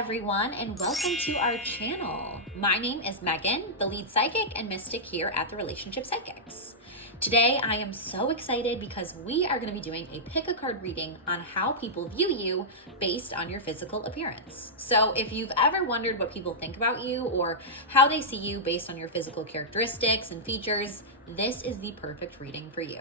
everyone, and welcome to our channel. My name is Megan, the lead psychic and mystic here at the Relationship Psychics. Today, I am so excited because we are going to be doing a pick-a-card reading on how people view you based on your physical appearance. So if you've ever wondered what people think about you or how they see you based on your physical characteristics and features, this is the perfect reading for you.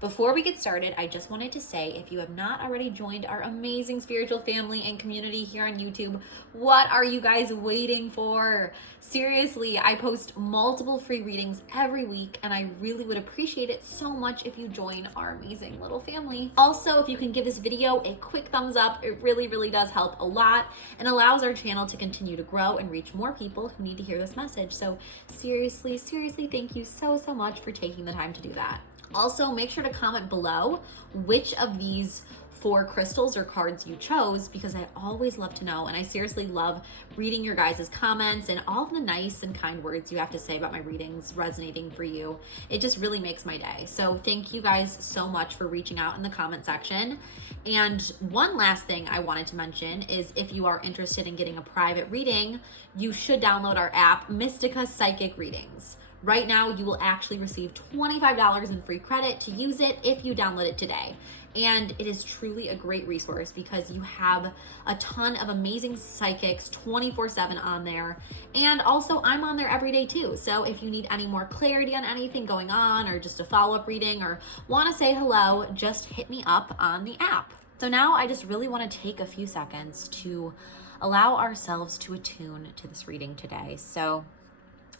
Before we get started, I just wanted to say, if you have not already joined our amazing spiritual family and community here on YouTube, what are you guys waiting for? Seriously, I post multiple free readings every week, and I really would appreciate it so much if you join our amazing little family. Also, if you can give this video a quick thumbs up, it really does help a lot and allows our channel to continue to grow and reach more people who need to hear this message. So seriously, thank you so much for taking the time to do that. Also, make sure to comment below which of these 4 crystals or cards you chose, because I always love to know, and I seriously love reading your guys' comments and all the nice and kind words you have to say about my readings resonating for you. It just really makes my day. So thank you guys so much for reaching out in the comment section. And one last thing I wanted to mention is, if you are interested in getting a private reading, you should download our app, Mystica Psychic Readings. Right now, you will actually receive $25 in free credit to use it if you download it today. And it is truly a great resource because you have a ton of amazing psychics 24/7 on there. And also, I'm on there every day too. So if you need any more clarity on anything going on, or just a follow-up reading, or want to say hello, just hit me up on the app. So now I just really want to take a few seconds to allow ourselves to attune to this reading today. So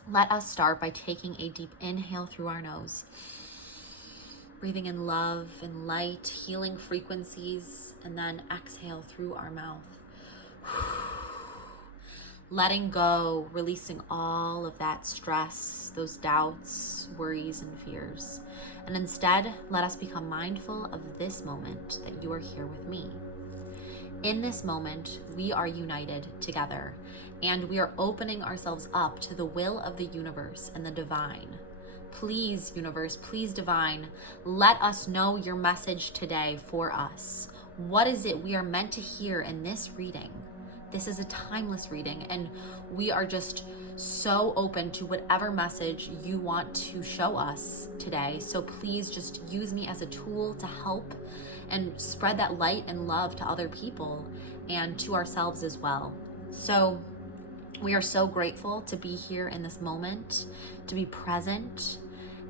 let us start by taking a deep inhale through our nose, breathing in love and light, healing frequencies, and then exhale through our mouth. Letting go, releasing all of that stress, those doubts, worries, and fears. And instead, let us become mindful of this moment that you are here with me. In this moment, we are united together, and we are opening ourselves up to the will of the universe and the divine. Please, universe, please, divine, let us know your message today for us. What is it we are meant to hear in this reading? This is a timeless reading, and we are just so open to whatever message you want to show us today. So please just use me as a tool to help and spread that light and love to other people and to ourselves as well. So we are so grateful to be here in this moment, to be present,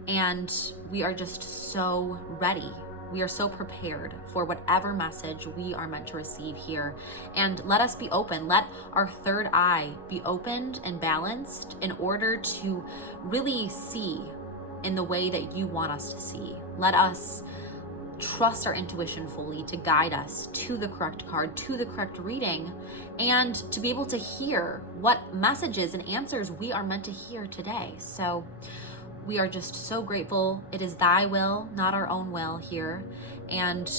and we are just so ready. We are so prepared for whatever message we are meant to receive here. And let us be open. Let our third eye be opened and balanced in order to really see in the way that you want us to see. Let us trust our intuition fully to guide us to the correct card, to the correct reading, and to be able to hear what messages and answers we are meant to hear today. So we are just so grateful. It is thy will, not our own will here. And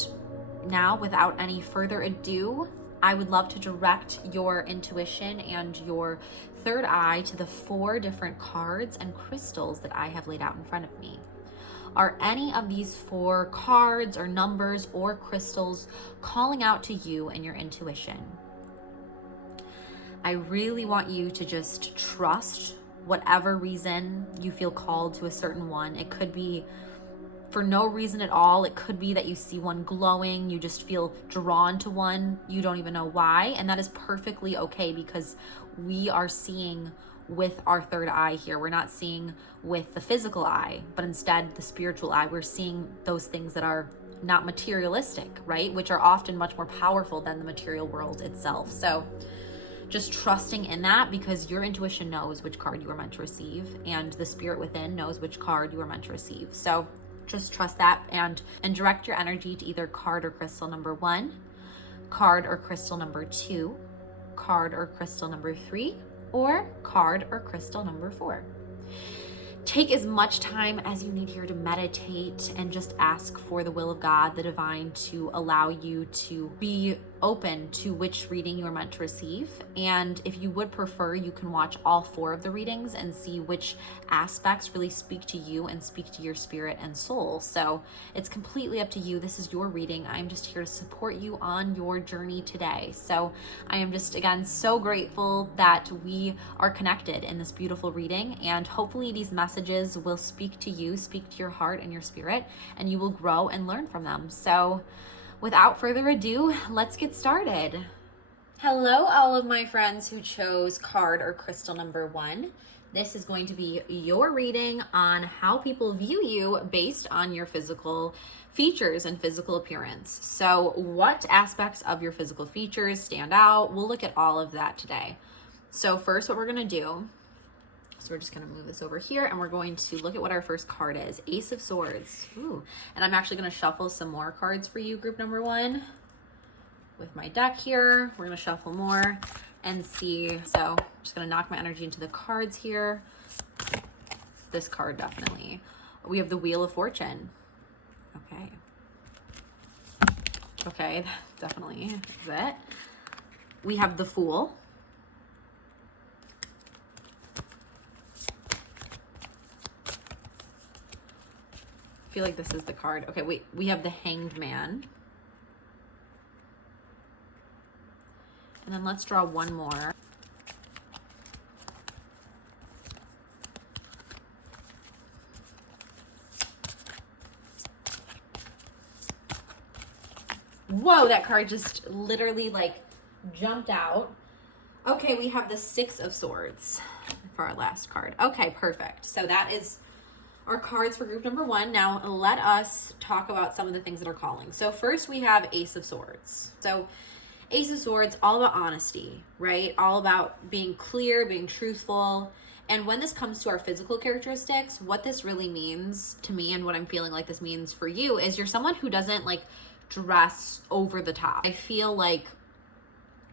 now, without any further ado, I would love to direct your intuition and your third eye to the 4 different cards and crystals that I have laid out in front of me. Are any of these 4 cards or numbers or crystals calling out to you and your intuition? I really want you to just trust whatever reason you feel called to a certain one. It could be for no reason at all. It could be that you see one glowing, you just feel drawn to one, you don't even know why, and that is perfectly okay, because we are seeing with our third eye here. We're not seeing with the physical eye, but instead the spiritual eye. We're seeing those things that are not materialistic, right? Which are often much more powerful than the material world itself. So just trusting in that, because your intuition knows which card you are meant to receive, and the spirit within knows which card you are meant to receive. So just trust that and direct your energy to either card or crystal number 1, card or crystal number 2, card or crystal number 3, or card or crystal number 4. Take as much time as you need here to meditate and just ask for the will of God, the divine, to allow you to be open to which reading you are meant to receive. And if you would prefer, you can watch all 4 of the readings and see which aspects really speak to you and speak to your spirit and soul. So it's completely up to you. This is your reading. I'm just here to support you on your journey today. So I am just, again, so grateful that we are connected in this beautiful reading. And hopefully these messages will speak to you, speak to your heart and your spirit, and you will grow and learn from them. So without further ado, let's get started. Hello, all of my friends who chose card or crystal number 1. This is going to be your reading on how people view you based on your physical features and physical appearance. So what aspects of your physical features stand out? We'll look at all of that today. So first, what we're going to do, so we're just going to move this over here and we're going to look at what our first card is. Ace of Swords. Ooh. And I'm actually going to shuffle some more cards for you, group number 1. With my deck here, we're going to shuffle more and see. So I'm just going to knock my energy into the cards here. This card, definitely. We have the Wheel of Fortune. Okay. Okay, definitely is it. We have the Fool. I feel like this is the card. Okay, wait, we have the Hanged Man. And then let's draw one more. Whoa, that card just literally like jumped out. Okay, we have the Six of Swords for our last card. Okay, perfect. So that is our cards for group number 1. Now let us talk about some of the things that are calling. So first we have Ace of Swords. So Ace of Swords, all about honesty, right? All about being clear, being truthful. And when this comes to our physical characteristics, what this really means to me and what I'm feeling like this means for you is you're someone who doesn't like dress over the top. I feel like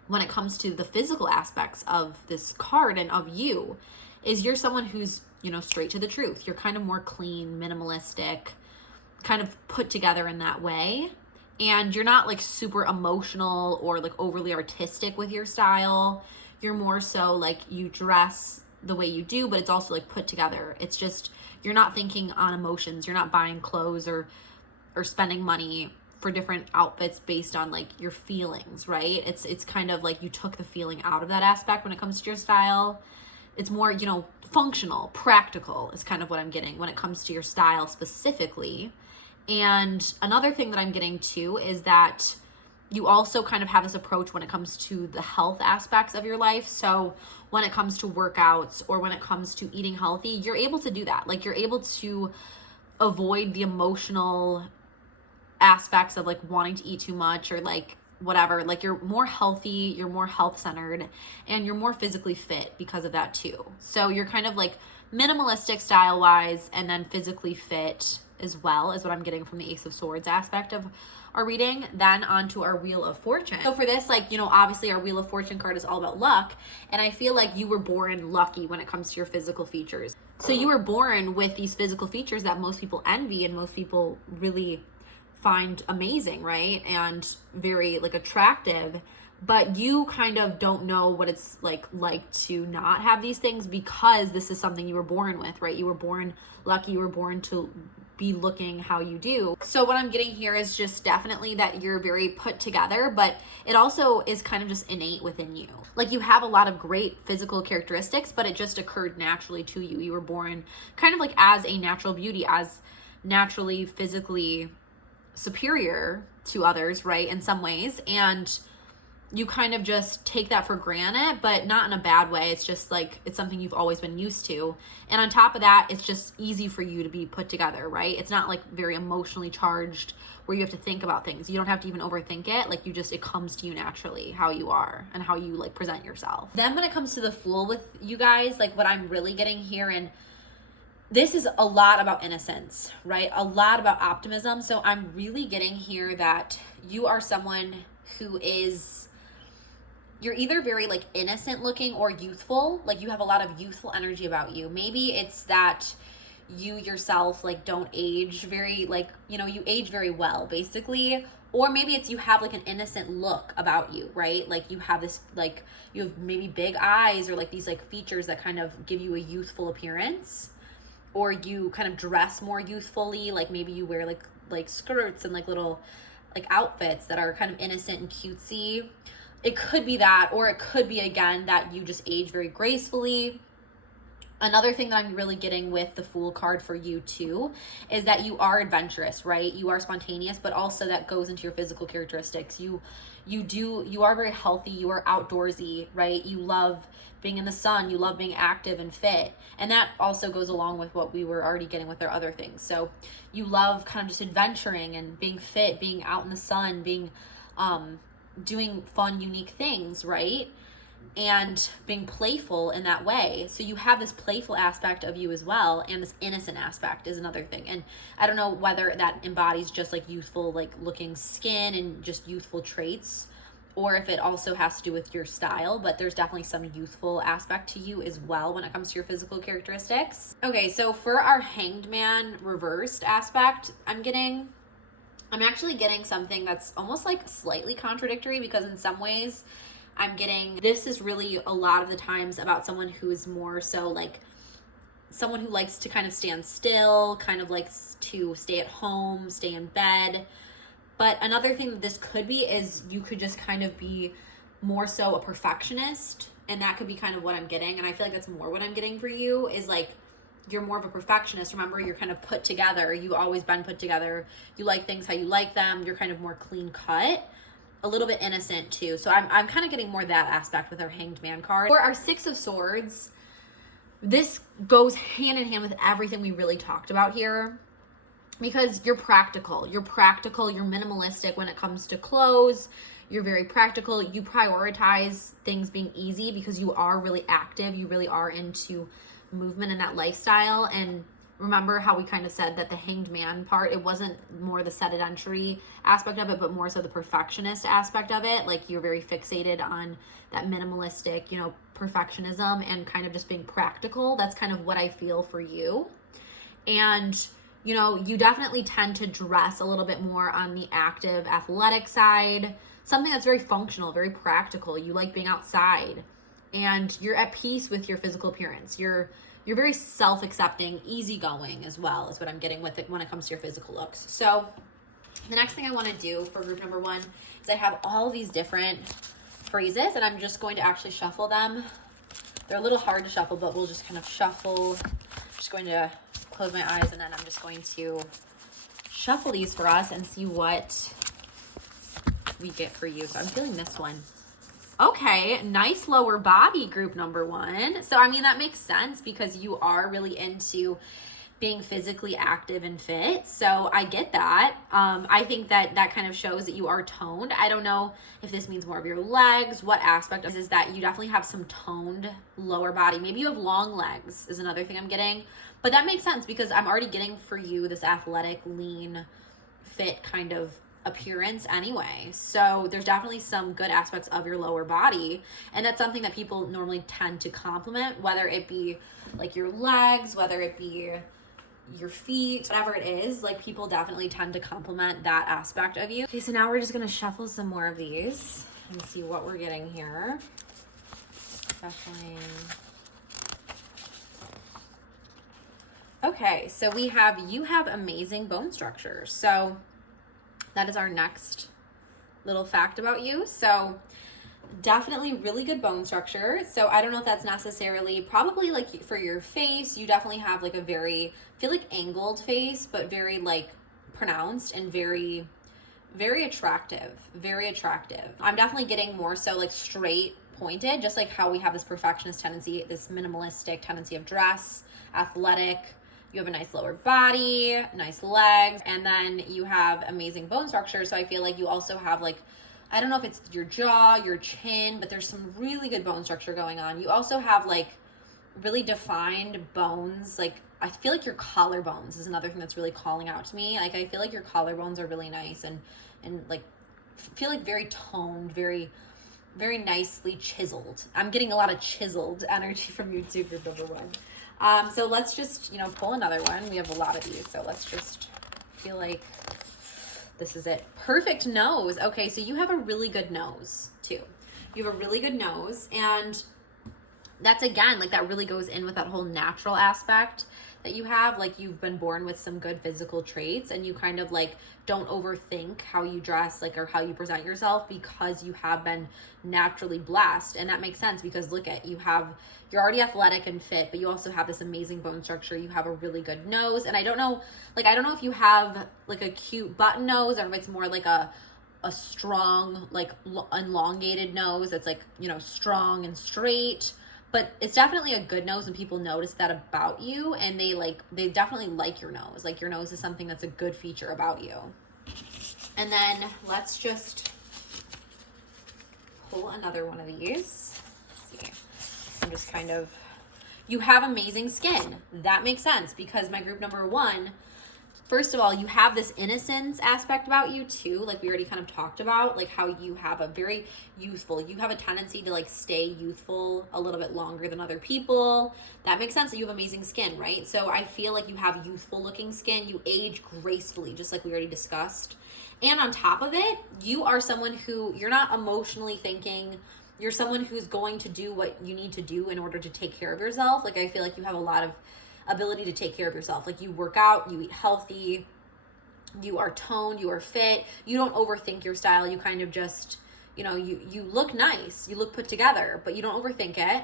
when it comes to the physical aspects of this card and of you, is you're someone who's, straight to the truth. You're kind of more clean, minimalistic, kind of put together in that way. And you're not like super emotional or like overly artistic with your style. You're more so like you dress the way you do, but it's also like put together. It's just, you're not thinking on emotions. You're not buying clothes or spending money for different outfits based on like your feelings, right? It's kind of like you took the feeling out of that aspect when it comes to your style. It's more, functional, practical is kind of what I'm getting when it comes to your style specifically. And another thing that I'm getting too is that you also kind of have this approach when it comes to the health aspects of your life. So when it comes to workouts or when it comes to eating healthy, you're able to do that. Like you're able to avoid the emotional aspects of like wanting to eat too much or like whatever. Like you're more healthy, you're more health centered, and you're more physically fit because of that too. So you're kind of like minimalistic style wise and then physically fit as well, is what I'm getting from the Ace of Swords aspect of our reading. Then on to our Wheel of Fortune. So for this, like, obviously our Wheel of Fortune card is all about luck. And I feel like you were born lucky when it comes to your physical features. So you were born with these physical features that most people envy and most people really find amazing, right? And very like attractive. But you kind of don't know what it's like to not have these things because this is something you were born with, right? You were born lucky, you were born to be looking how you do. So what I'm getting here is just definitely that you're very put together, but it also is kind of just innate within you. Like you have a lot of great physical characteristics, but it just occurred naturally to you. You were born kind of like as a natural beauty, as naturally physically superior to others, right? In some ways. And you kind of just take that for granted, but not in a bad way. It's just like, it's something you've always been used to. And on top of that, it's just easy for you to be put together, right? It's not like very emotionally charged where you have to think about things. You don't have to even overthink it. Like it comes to you naturally, how you are and how you like present yourself. Then when it comes to the Fool with you guys, like what I'm really getting here, and this is a lot about innocence, right? A lot about optimism. So I'm really getting here that you are someone who is, you're either very like innocent looking or youthful. Like you have a lot of youthful energy about you. Maybe it's that you yourself like don't age very, like, you age very well basically, Or maybe it's you have like an innocent look about you, right? Like you have this, like you have maybe big eyes or like these like features that kind of give you a youthful appearance. Or you kind of dress more youthfully, like maybe you wear like skirts and like little like outfits that are kind of innocent and cutesy. It could be that, or it could be again that you just age very gracefully. Another thing that I'm really getting with the Fool card for you too is that you are adventurous, right? You are spontaneous, but also that goes into your physical characteristics. You are very healthy, you are outdoorsy, right? You love being in the sun, you love being active and fit. And that also goes along with what we were already getting with our other things. So you love kind of just adventuring and being fit, being out in the sun, being doing fun, unique things, right? And being playful in that way. So you have this playful aspect of you as well, and this innocent aspect is another thing. And I don't know whether that embodies just like youthful like looking skin and just youthful traits, or if it also has to do with your style, but there's definitely some youthful aspect to you as well when it comes to your physical characteristics. Okay, so for our Hanged Man reversed aspect, I'm actually getting something that's almost like slightly contradictory, because in some ways I'm getting, this is really a lot of the times about someone who is more so like someone who likes to kind of stand still, kind of likes to stay at home, stay in bed. But another thing that this could be is you could just kind of be more so a perfectionist, and that could be kind of what I'm getting. And I feel like that's more what I'm getting for you is like, you're more of a perfectionist. Remember, you're kind of put together. You've always been put together. You like things how you like them. You're kind of more clean cut. A little bit innocent too. So I'm kind of getting more that aspect with our Hanged Man card. For our Six of Swords, this goes hand in hand with everything we really talked about here, because you're practical, you're minimalistic when it comes to clothes. You're very practical. You prioritize things being easy because you are really active. You really are into movement and that lifestyle. And remember how we kind of said that the Hanged Man part, it wasn't more the sedentary aspect of it, but more so the perfectionist aspect of it. Like you're very fixated on that minimalistic, perfectionism and kind of just being practical. That's kind of what I feel for you. And, you definitely tend to dress a little bit more on the active, athletic side, something that's very functional, very practical. You like being outside and you're at peace with your physical appearance. You're very self-accepting, easygoing as well, is what I'm getting with it when it comes to your physical looks. So the next thing I want to do for group number 1 is I have all these different phrases, and I'm just going to actually shuffle them. They're a little hard to shuffle, but we'll just kind of shuffle. I'm just going to close my eyes, and then I'm just going to shuffle these for us and see what we get for you. So I'm feeling this one. Okay, nice lower body, group number 1. So, I mean, that makes sense because you are really into being physically active and fit. So I get that. I think that kind of shows that you are toned. I don't know if this means more of your legs. What aspect is that you definitely have some toned lower body. Maybe you have long legs is another thing I'm getting. But that makes sense because I'm already getting for you this athletic, lean, fit kind of appearance anyway. So there's definitely some good aspects of your lower body, and that's something that people normally tend to compliment, whether it be like your legs, whether it be your feet, whatever it is. Like people definitely tend to compliment that aspect of you. Okay, so now we're just gonna shuffle some more of these and see what we're getting here. Shuffling. Okay, so you have amazing bone structure. So that is our next little fact about you. So definitely really good bone structure. So I don't know if that's necessarily, probably like for your face, you definitely have like a very, I feel like angled face, but very like pronounced and very, very attractive, very attractive. I'm definitely getting more so like straight pointed, just like how we have this perfectionist tendency, this minimalistic tendency of dress, athletic. You have a nice lower body, nice legs, and then you have amazing bone structure. So I feel like you also have like, I don't know if it's your jaw, your chin, but there's some really good bone structure going on. You also have like really defined bones. Like I feel like your collarbones is another thing that's really calling out to me. Like I feel like your collarbones are really nice and like feel like very toned, very, very nicely chiseled. I'm getting a lot of chiseled energy from you too, group number 1. So let's just, pull another one. We have a lot of these, so let's just feel like This is it. Perfect nose. Okay, so you have a really good nose too. You have a really good nose, and that's, again, like, that really goes in with that whole natural aspect that you have. Like, you've been born with some good physical traits, and you kind of like don't overthink how you dress, like, or how you present yourself, because you have been naturally blessed. And that makes sense, because look at, you're already athletic and fit, but you also have this amazing bone structure. You have a really good nose. And I don't know if you have like a cute button nose, or if it's more like a strong, like, elongated nose that's like, you know, strong and straight. But it's definitely a good nose, and people notice that about you, and they definitely like your nose. Like, your nose is something that's a good feature about you. And then let's just pull another one of these. Let's see. I'm just kind of, you have amazing skin. That makes sense, because my group number 1, first of all, you have this innocence aspect about you too. Like, we already kind of talked about, like, how you have a very youthful, you have a tendency to like stay youthful a little bit longer than other people. That makes sense that you have amazing skin, right? So I feel like you have youthful looking skin. You age gracefully, just like we already discussed. And on top of it, you are someone who, you're not emotionally thinking. You're someone who's going to do what you need to do in order to take care of yourself. Like, I feel like you have a lot of ability to take care of yourself. Like, you work out, you eat healthy, you are toned, you are fit, you don't overthink your style. You kind of just, you know, you look nice, you look put together, but you don't overthink it.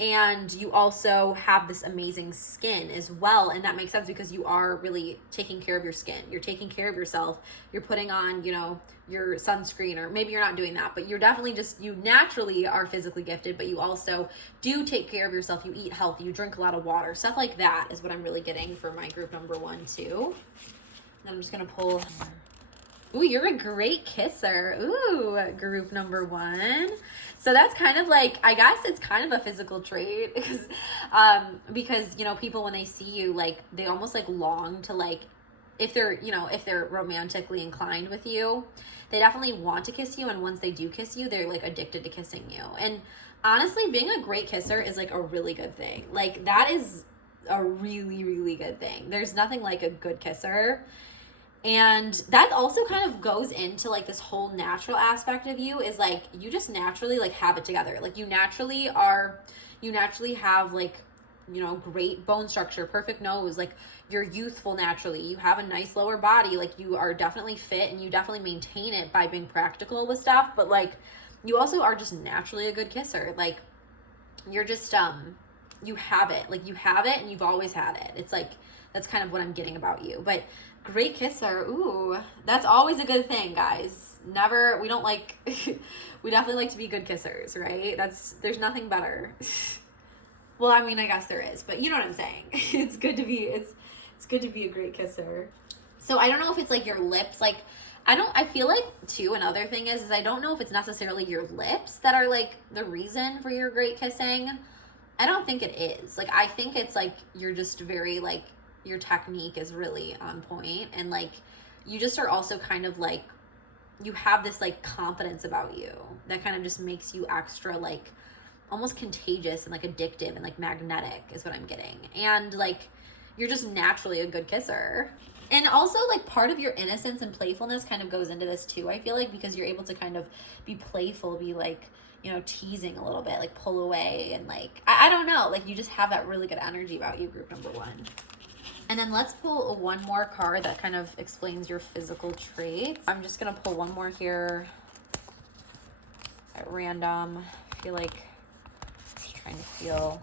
And you also have this amazing skin as well. And that makes sense, because you are really taking care of your skin. You're taking care of yourself. You're putting on, you know, your sunscreen, or maybe you're not doing that, but you're definitely just, you naturally are physically gifted, but you also do take care of yourself. You eat healthy, you drink a lot of water, stuff like that is what I'm really getting for my group number 1 too. And I'm just going to pull. Ooh, you're a great kisser. Ooh, group number 1. So that's kind of like, I guess it's kind of a physical trait, because, you know, people, when they see you, like, they almost like long to, like, if they're romantically inclined with you, they definitely want to kiss you. And once they do kiss you, they're like addicted to kissing you. And honestly, being a great kisser is like a really good thing. Like, that is a really, really good thing. There's nothing like a good kisser. And that also kind of goes into like this whole natural aspect of you, is like, you just naturally like have it together. Like, you naturally have like, you know, great bone structure, perfect nose, like, you're youthful naturally, you have a nice lower body, like, you are definitely fit, and you definitely maintain it by being practical with stuff. But like, you also are just naturally a good kisser. Like, you're just you have it, and you've always had it. It's like, that's kind of what I'm getting about you. But great kisser. Ooh, that's always a good thing, guys. We don't like, we definitely like to be good kissers, right? There's nothing better. Well, I mean, I guess there is, but you know what I'm saying. It's good to be a great kisser. So I don't know if it's like your lips, like, I feel like too, another thing is I don't know if it's necessarily your lips that are like the reason for your great kissing. I don't think it is. Like, I think it's like, you're just very like, your technique is really on point, and like, you just are also kind of like, you have this like confidence about you that kind of just makes you extra like almost contagious and like addictive and like magnetic is what I'm getting. And like, you're just naturally a good kisser. And also, like, part of your innocence and playfulness kind of goes into this too, I feel like, because you're able to kind of be playful, be like, you know, teasing a little bit, like pull away, and like, I don't know, like, you just have that really good energy about you, group number 1. And then let's pull one more card that kind of explains your physical traits. I'm just going to pull one more here at random. I feel like, just trying to feel.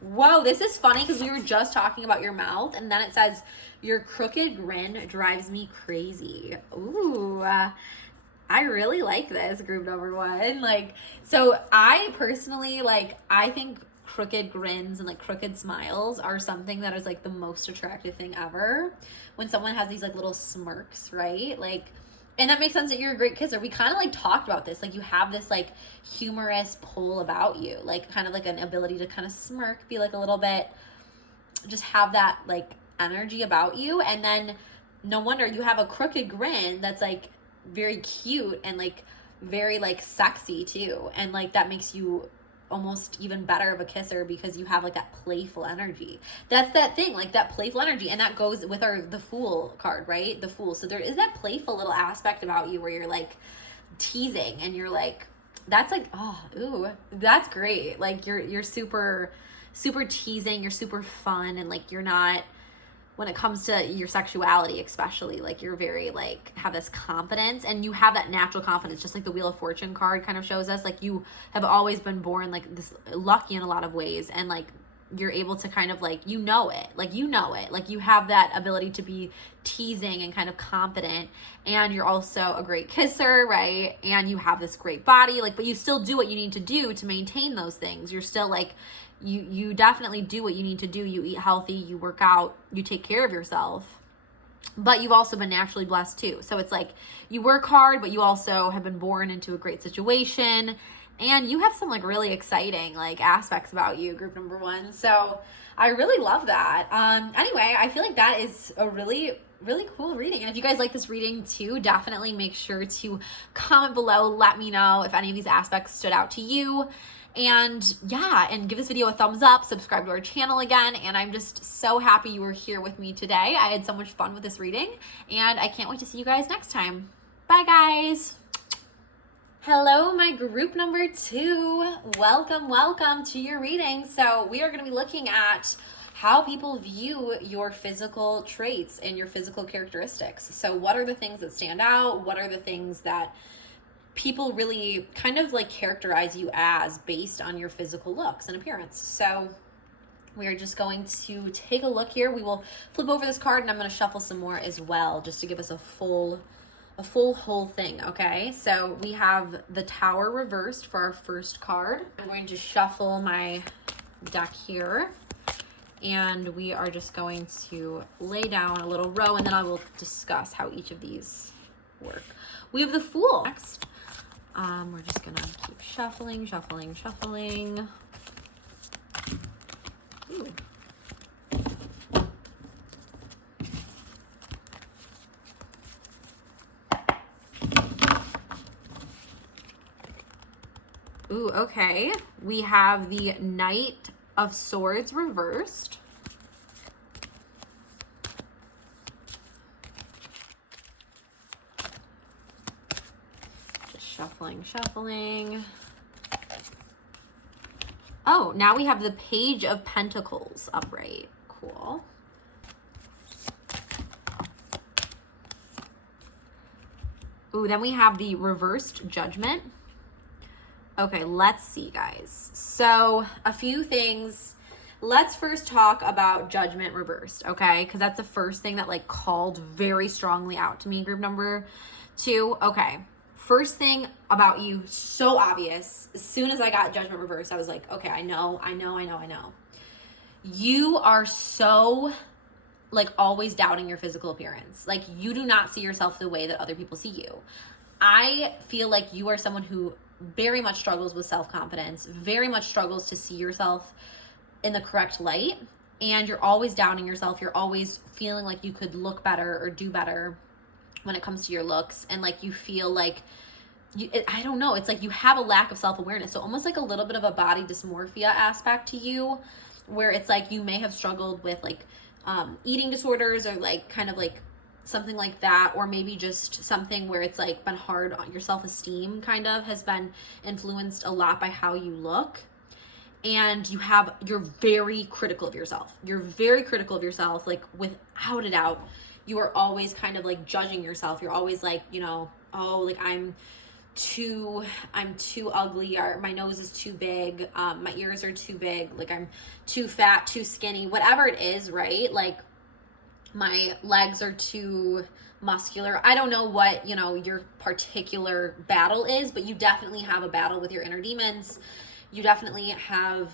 Whoa, this is funny, because we were just talking about your mouth, and then it says, your crooked grin drives me crazy. Ooh, I really like this, group number 1. Like, so I personally, like, I think crooked grins and like crooked smiles are something that is like the most attractive thing ever. When someone has these like little smirks, right? Like, and that makes sense that you're a great kisser. We kind of like talked about this, like, you have this like humorous pull about you, like kind of like an ability to kind of smirk, be like a little bit, just have that like energy about you. And then no wonder you have a crooked grin that's like very cute and like very like sexy too, and like that makes you almost even better of a kisser because you have like that playful energy. That's that thing, like that playful energy. And that goes with the Fool card, right? The Fool. So there is that playful little aspect about you where you're like teasing and you're like, that's like, oh, ooh, that's great. Like you're super teasing, you're super fun, and like you're not, when it comes to your sexuality especially, like you're very like have this confidence, and you have that natural confidence, just like the Wheel of Fortune card kind of shows us. Like you have always been born like this lucky in a lot of ways, and like you're able to kind of like, you know it, like you have that ability to be teasing and kind of confident, and you're also a great kisser, right? And you have this great body, like, but you still do what you need to do to maintain those things. You're still like, you definitely do what you need to do. You eat healthy, you work out, you take care of yourself, but you've also been naturally blessed too. So it's like you work hard, but you also have been born into a great situation, and you have some like really exciting like aspects about you, group number 1. So I really love that. Anyway, I feel like that is a really cool reading. And if you guys like this reading too, definitely make sure to comment below. Let me know if any of these aspects stood out to you. And yeah, and give this video a thumbs up, subscribe to our channel again. And I'm just so happy you were here with me today. I had so much fun with this reading, and I can't wait to see you guys next time. Bye guys. Hello, my group number 2. Welcome to your reading. So we are going to be looking at how people view your physical traits and your physical characteristics. So what are the things that stand out? What are the things that people really kind of like characterize you as based on your physical looks and appearance? So we are just going to take a look here. We will flip over this card, and I'm going to shuffle some more as well, just to give us a full whole thing. Okay, so we have the Tower reversed for our first card. I'm going to shuffle my deck here, and we are just going to lay down a little row, and then I will discuss how each of these work. We have the Fool next. We're just gonna keep shuffling. Ooh. Ooh, okay. We have the Knight of Swords reversed. Just shuffling. Oh, now we have the Page of Pentacles upright. Cool. Ooh, then we have the reversed Judgment. Okay, let's see, guys. So a few things. Let's first talk about Judgment reversed, okay? Because that's the first thing that like called very strongly out to me, group number 2. Okay, first thing about you, so obvious. As soon as I got Judgment reversed, I was like, okay, I know. You are so like always doubting your physical appearance. Like you do not see yourself the way that other people see you. I feel like you are someone who very much struggles with self-confidence, very much struggles to see yourself in the correct light, and you're always doubting yourself. You're always feeling like you could look better or do better when it comes to your looks, and like you feel like I don't know, it's like you have a lack of self-awareness. So almost like a little bit of a body dysmorphia aspect to you, where it's like you may have struggled with like eating disorders, or like kind of like something like that, or maybe just something where it's like been hard on your self-esteem, kind of has been influenced a lot by how you look. And you're very critical of yourself. Like without a doubt. You are always kind of like judging yourself. You're always like, you know, oh, like I'm too ugly, or my nose is too big, my ears are too big, like I'm too fat, too skinny, whatever it is, right? Like my legs are too muscular. I don't know what, you know, your particular battle is, but you definitely have a battle with your inner demons. You definitely have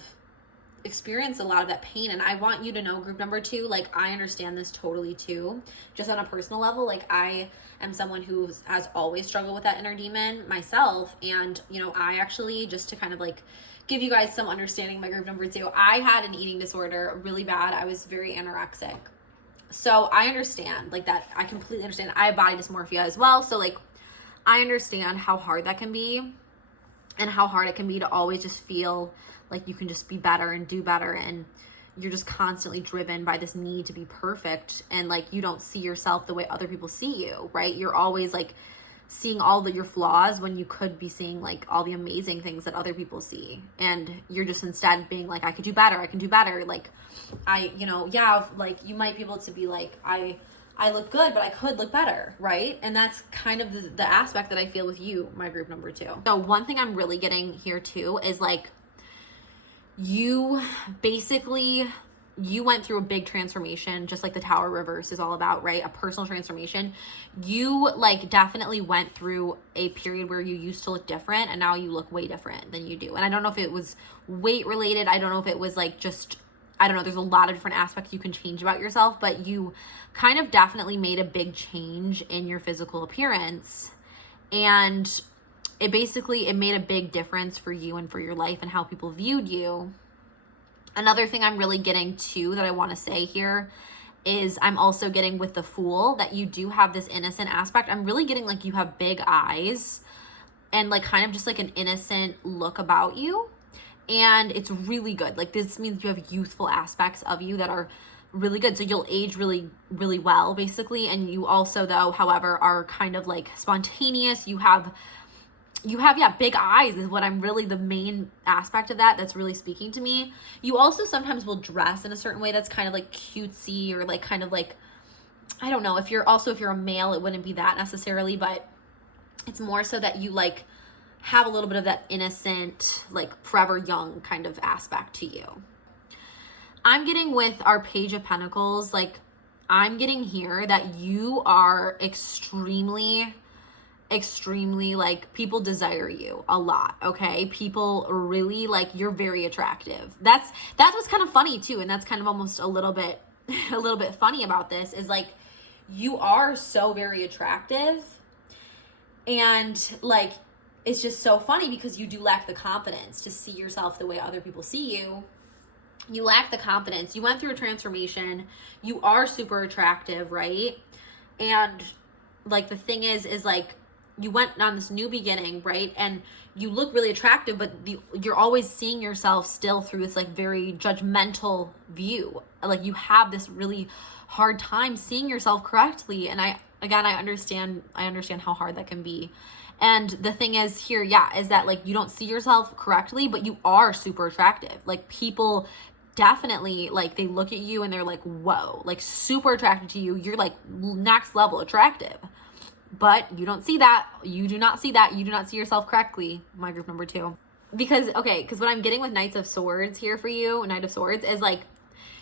experienced a lot of that pain. And I want you to know, group number 2, like I understand this totally too, just on a personal level. Like I am someone who has always struggled with that inner demon myself. And, you know, I actually, just to kind of like give you guys some understanding, my group number 2, I had an eating disorder really bad. I was very anorexic. So I understand like that. I completely understand. I have body dysmorphia as well. So like I understand how hard that can be. and how hard it can be to always just feel like you can just be better and do better, and you're just constantly driven by this need to be perfect, and like you don't see yourself the way other people see you, right? You're always like seeing all your flaws when you could be seeing like all the amazing things that other people see, and you're just instead being like, I could do better, I can do better. Like yeah, like you might be able to be like, I look good, but I could look better, right? And that's kind of the aspect that I feel with you, my group number 2. So one thing I'm really getting here too is like, you went through a big transformation, just like the Tower Reverse is all about, right? A personal transformation. You like definitely went through a period where you used to look different, and now you look way different than you do. And I don't know if it was weight related. I don't know if it was like just, I don't know. There's a lot of different aspects you can change about yourself, but you kind of definitely made a big change in your physical appearance. And it made a big difference for you and for your life and how people viewed you. Another thing I'm really getting to that I want to say here is I'm also getting with the Fool that you do have this innocent aspect. I'm really getting like you have big eyes and like kind of just like an innocent look about you. And it's really good. Like this means you have youthful aspects of you that are really good. So you'll age really, really well, basically. And you also, though, however, are kind of like spontaneous. You have, yeah, big eyes is what I'm really, the main aspect of that's really speaking to me. You also sometimes will dress in a certain way that's kind of like cutesy, or like kind of like, I don't know, if you're a male, it wouldn't be that necessarily, but it's more so that you like have a little bit of that innocent, like forever young kind of aspect to you. I'm getting with our Page of Pentacles, like I'm getting here that you are extremely like, people desire you a lot, okay? People really like, you're very attractive. That's what's kind of funny too, and that's kind of almost a little bit funny about this is like, you are so very attractive, and like, it's just so funny because you do lack the confidence to see yourself the way other people see you. You lack the confidence. You went through a transformation. You are super attractive, right? And like, the thing is like, you went on this new beginning, right? And you look really attractive, but you're always seeing yourself still through this like very judgmental view. Like you have this really hard time seeing yourself correctly. And I understand how hard that can be. And the thing is here, yeah, is that like, you don't see yourself correctly, but you are super attractive. Like people definitely, like, they look at you and they're like, whoa, like super attracted to you. You're like next level attractive. But you don't see that. You do not see that. You do not see yourself correctly, my group number 2. Because what I'm getting with Knights of Swords here for you, Knight of Swords, is like,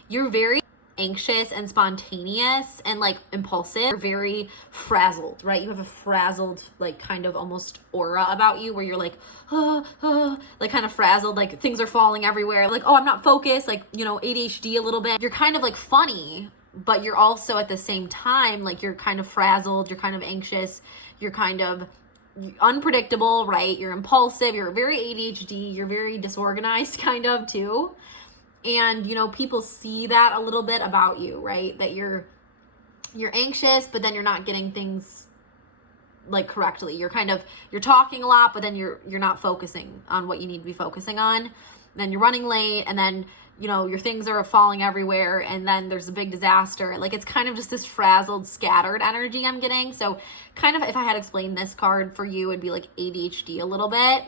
you're very anxious and spontaneous and like impulsive. You're very frazzled, right? You have a frazzled, like kind of almost aura about you where you're like, like kind of frazzled, like things are falling everywhere. Like, oh, I'm not focused, like, ADHD a little bit. You're kind of like funny, but you're also at the same time, like you're kind of frazzled, you're kind of anxious, you're kind of unpredictable, right? You're impulsive, you're very ADHD, you're very disorganized kind of too. And, people see that a little bit about you, right? That you're anxious, but then you're not getting things like correctly. You're talking a lot, but then you're not focusing on what you need to be focusing on. And then you're running late, and then your things are falling everywhere, and then there's a big disaster. Like, it's kind of just this frazzled, scattered energy I'm getting. So kind of, if I had explained this card for you, it'd be like ADHD a little bit.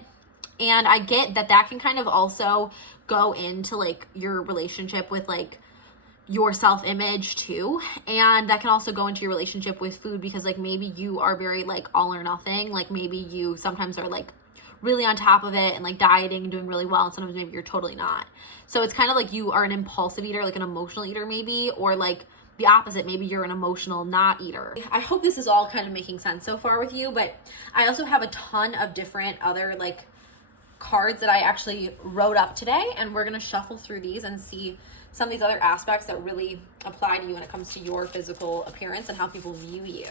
And I get that can kind of also go into like your relationship with like your self-image too. And that can also go into your relationship with food, because like maybe you are very like all or nothing. Like maybe you sometimes are like really on top of it and like dieting and doing really well, and sometimes maybe you're totally not. So it's kind of like you are an impulsive eater, like an emotional eater maybe, or like the opposite, maybe you're an emotional not eater. I hope this is all kind of making sense so far with you, but I also have a ton of different other like cards that I actually wrote up today, and we're gonna shuffle through these and see some of these other aspects that really apply to you when it comes to your physical appearance and how people view you.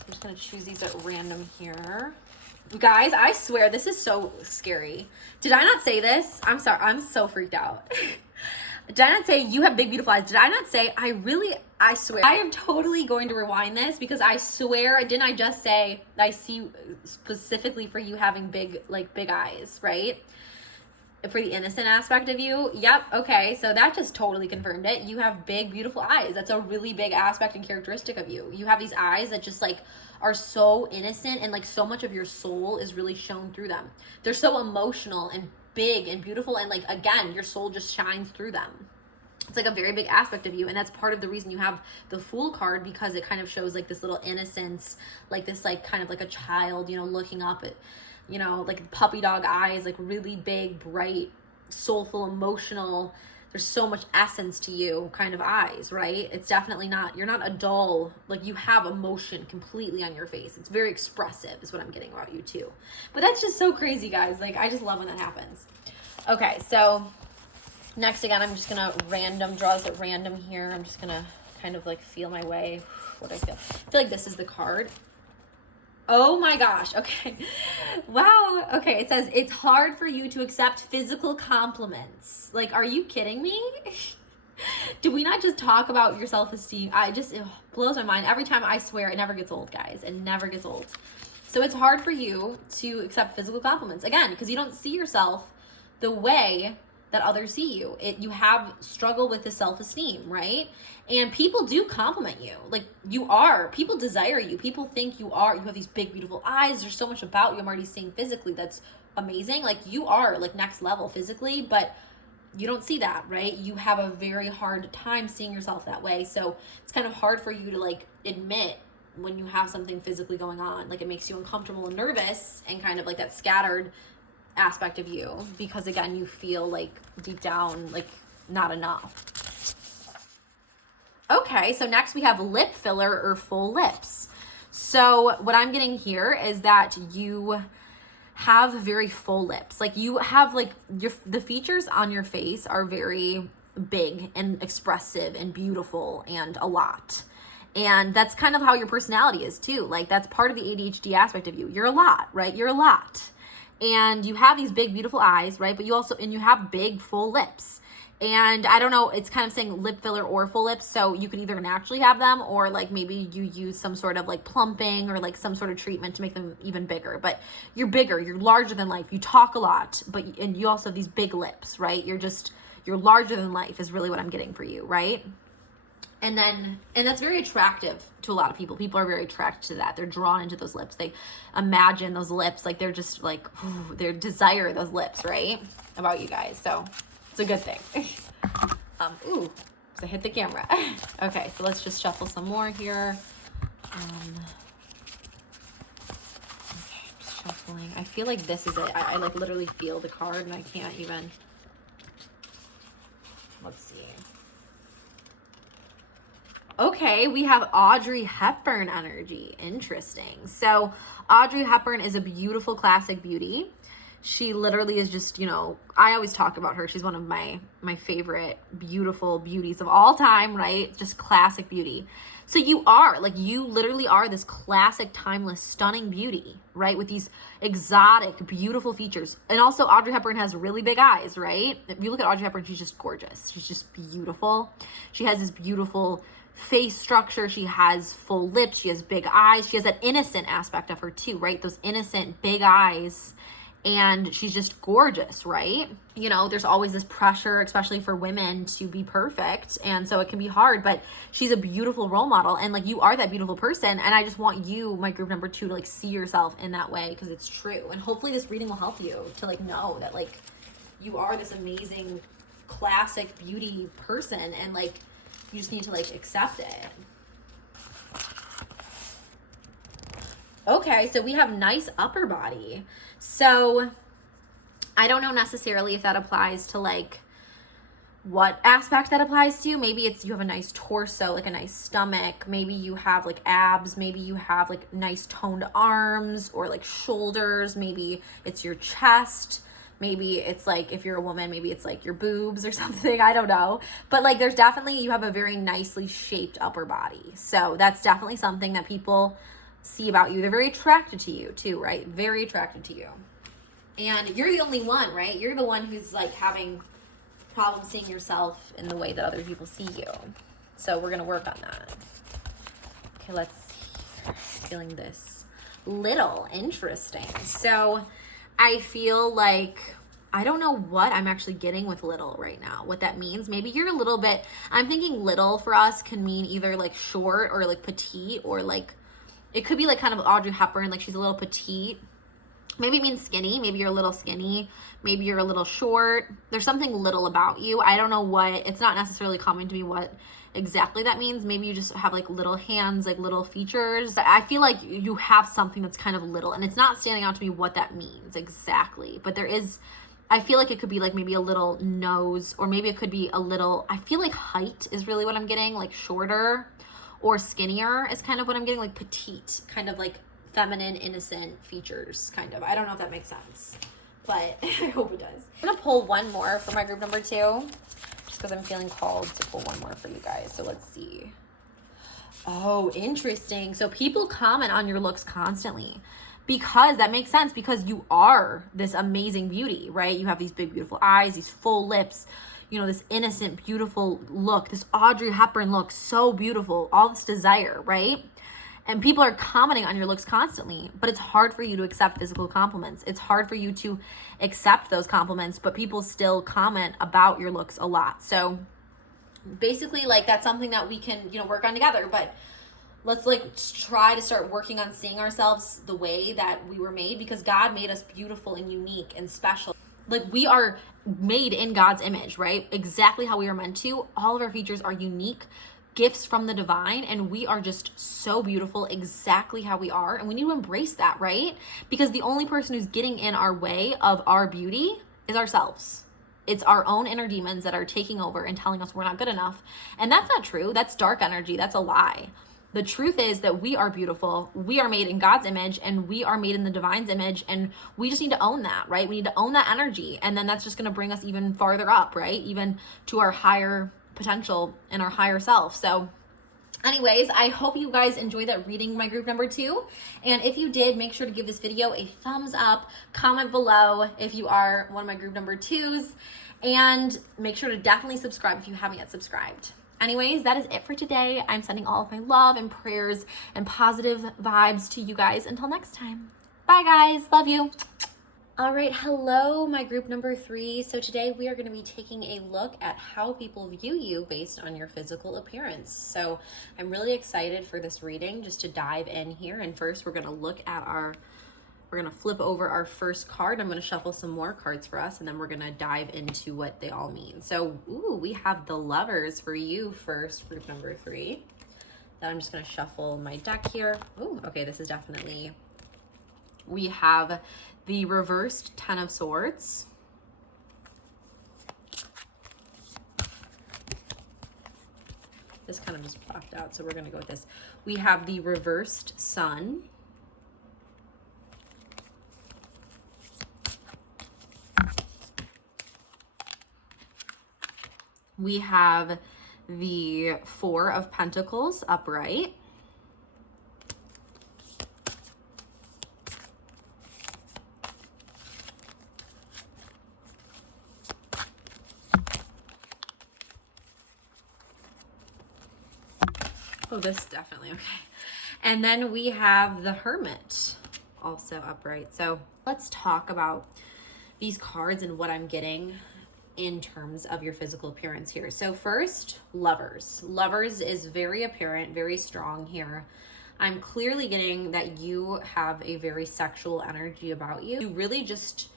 I'm just gonna choose these at random here. You guys, I swear this is so scary. Did I not say this? I'm sorry, I'm so freaked out. Did I not say you have big, beautiful eyes? Did I not say, I swear. I am totally going to rewind this because I swear, didn't I just say I see specifically for you having big eyes, right? For the innocent aspect of you. Yep. Okay. So that just totally confirmed it. You have big, beautiful eyes. That's a really big aspect and characteristic of you. You have these eyes that just like are so innocent, and like so much of your soul is really shown through them. They're so emotional and big and beautiful, and like, again, your soul just shines through them. It's like a very big aspect of you, and that's part of the reason you have the Fool card, because it kind of shows like this little innocence, like this like kind of like a child, you know, looking up at, you know, like puppy dog eyes, like really big, bright, soulful, emotional. There's so much essence to you kind of eyes, right? It's definitely not, you're not a dull, like you have emotion completely on your face. It's very expressive is what I'm getting about you too. But that's just so crazy, guys. Like, I just love when that happens. Okay, so next, again, I'm just gonna draws at random here. I'm just gonna kind of like feel my way. What do I feel? I feel like this is the card. Oh my gosh. Okay. Wow. Okay. It says it's hard for you to accept physical compliments. Like, are you kidding me? Did we not just talk about your self-esteem? It blows my mind. Every time, I swear, it never gets old, guys. It never gets old. So it's hard for you to accept physical compliments. Again, because you don't see yourself the way that others see you. You have struggle with the self-esteem, right? And people do compliment you. Like, people desire you. People think you have these big, beautiful eyes. There's so much about you. I'm already seeing physically. That's amazing. Like, you are like next level physically, but you don't see that, right? You have a very hard time seeing yourself that way. So it's kind of hard for you to like admit when you have something physically going on. Like, it makes you uncomfortable and nervous, and kind of like that scattered aspect of you, because again, you feel like deep down like not enough. Okay, so next we have lip filler or full lips. So what I'm getting here is that you have very full lips. Like, you have like the features on your face are very big and expressive and beautiful and a lot. And that's kind of how your personality is too. Like, that's part of the ADHD aspect of you. You're a lot, right? You're a lot. And you have these big, beautiful eyes, right? But you have big, full lips. And I don't know, it's kind of saying lip filler or full lips. So you could either naturally have them, or like maybe you use some sort of like plumping or like some sort of treatment to make them even bigger. But you're bigger, you're larger than life. You talk a lot, and you also have these big lips, right? You're larger than life is really what I'm getting for you, right? And that's very attractive to a lot of people. People are very attracted to that. They're drawn into those lips. They imagine those lips. Like, they're just like, they desire those lips, right? About you guys. So it's a good thing. So I hit the camera. Okay, so let's just shuffle some more here. Okay, just shuffling. I feel like this is it. I like literally feel the card, and I can't even. Let's see. Okay, we have Audrey Hepburn energy. Interesting. So Audrey Hepburn is a beautiful classic beauty. She literally is just, you know, I always talk about her. She's one of my favorite beautiful beauties of all time, right? Just classic beauty. So you literally are this classic, timeless, stunning beauty, right? With these exotic, beautiful features. And also Audrey Hepburn has really big eyes, right? If you look at Audrey Hepburn, she's just gorgeous. She's just beautiful. She has this beautiful face structure. She has full lips. She has big eyes. She has that innocent aspect of her too, right? Those innocent big eyes. And she's just gorgeous, right? You know, there's always this pressure, especially for women, to be perfect. And so it can be hard, but she's a beautiful role model. And like, you are that beautiful person. And I just want you, my group number 2, to like see yourself in that way, because it's true. And hopefully this reading will help you to like know that like you are this amazing, classic beauty person. And like, you just need to like accept it. Okay, so we have nice upper body. So I don't know necessarily if that applies to like what aspect that applies to. Maybe it's you have a nice torso, like a nice stomach. Maybe you have like abs. Maybe you have like nice toned arms or like shoulders. Maybe it's your chest. Maybe it's like, if you're a woman, maybe it's like your boobs or something. I don't know. But like, there's definitely, you have a very nicely shaped upper body. So that's definitely something that people see about you. They're very attracted to you too, right? Very attracted to you. And you're the only one, right? You're the one who's like having problem seeing yourself in the way that other people see you. So we're going to work on that. Okay, let's see. Feeling this. Little. Interesting. So I feel like I don't know what I'm actually getting with little right now, what that means. Maybe you're a little bit, I'm thinking little for us can mean either like short or like petite, or like, it could be like kind of Audrey Hepburn, like she's a little petite. Maybe it means skinny. Maybe you're a little skinny. Maybe you're a little short. There's something little about you. I don't know what, it's not necessarily coming to me what exactly that means. Maybe you just have like little hands, like little features. I feel like you have something that's kind of little, and it's not standing out to me what that means exactly. But there is, I feel like it could be like maybe a little nose, or maybe it could be a little, I feel like height is really what I'm getting, like shorter or skinnier is kind of what I'm getting, like petite, kind of like feminine, innocent features, kind of. I don't know if that makes sense, but I hope it does. I'm gonna pull one more for my group number 2, just because I'm feeling called to pull one more for you guys. So let's see. Oh, interesting. So people comment on your looks constantly, because that makes sense, because you are this amazing beauty, right? You have these big, beautiful eyes, these full lips, you know, this innocent, beautiful look, this Audrey Hepburn look, so beautiful, all this desire, right? And people are commenting on your looks constantly, but it's hard for you to accept physical compliments. It's hard for you to accept those compliments, but people still comment about your looks a lot. So basically, like, that's something that we can, you know, work on together. But let's like try to start working on seeing ourselves the way that we were made, because God made us beautiful and unique and special. Like, we are made in God's image, right? Exactly how we are meant to. All of our features are unique gifts from the divine, and we are just so beautiful exactly how we are, and we need to embrace that, right? Because the only person who's getting in our way of our beauty is ourselves. It's our own inner demons that are taking over and telling us we're not good enough. And that's not true. That's dark energy. That's a lie. The truth is that we are beautiful. We are made in God's image, and we are made in the divine's image, and we just need to own that, right? We need to own that energy, and then that's just going to bring us even farther up, right? Even to our higher potential and our higher self. So anyways, I hope you guys enjoyed that reading my group number 2. And if you did, make sure to give this video a thumbs up, comment below if you are one of my group number 2s, and make sure to definitely subscribe if you haven't yet subscribed. Anyways, that is it for today. I'm sending all of my love and prayers and positive vibes to you guys. Until next time. Bye guys. Love you. All right, hello, my group number 3. So today we are going to be taking a look at how people view you based on your physical appearance. So I'm really excited for this reading, just to dive in here. And first we're going to look at we're going to flip over our first card. I'm going to shuffle some more cards for us, and then we're going to dive into what they all mean. So, we have the Lovers for you first, group number 3. Then I'm just going to shuffle my deck here. Okay, this is definitely, we have the reversed Ten of Swords. This kind of just popped out, so we're going to go with this. We have the reversed Sun. We have the Four of Pentacles upright. Oh, this is definitely okay. And then we have the Hermit also upright. So let's talk about these cards and what I'm getting in terms of your physical appearance here. So first, Lovers. Lovers is very apparent, very strong here. I'm clearly getting that you have a very sexual energy about you. You really just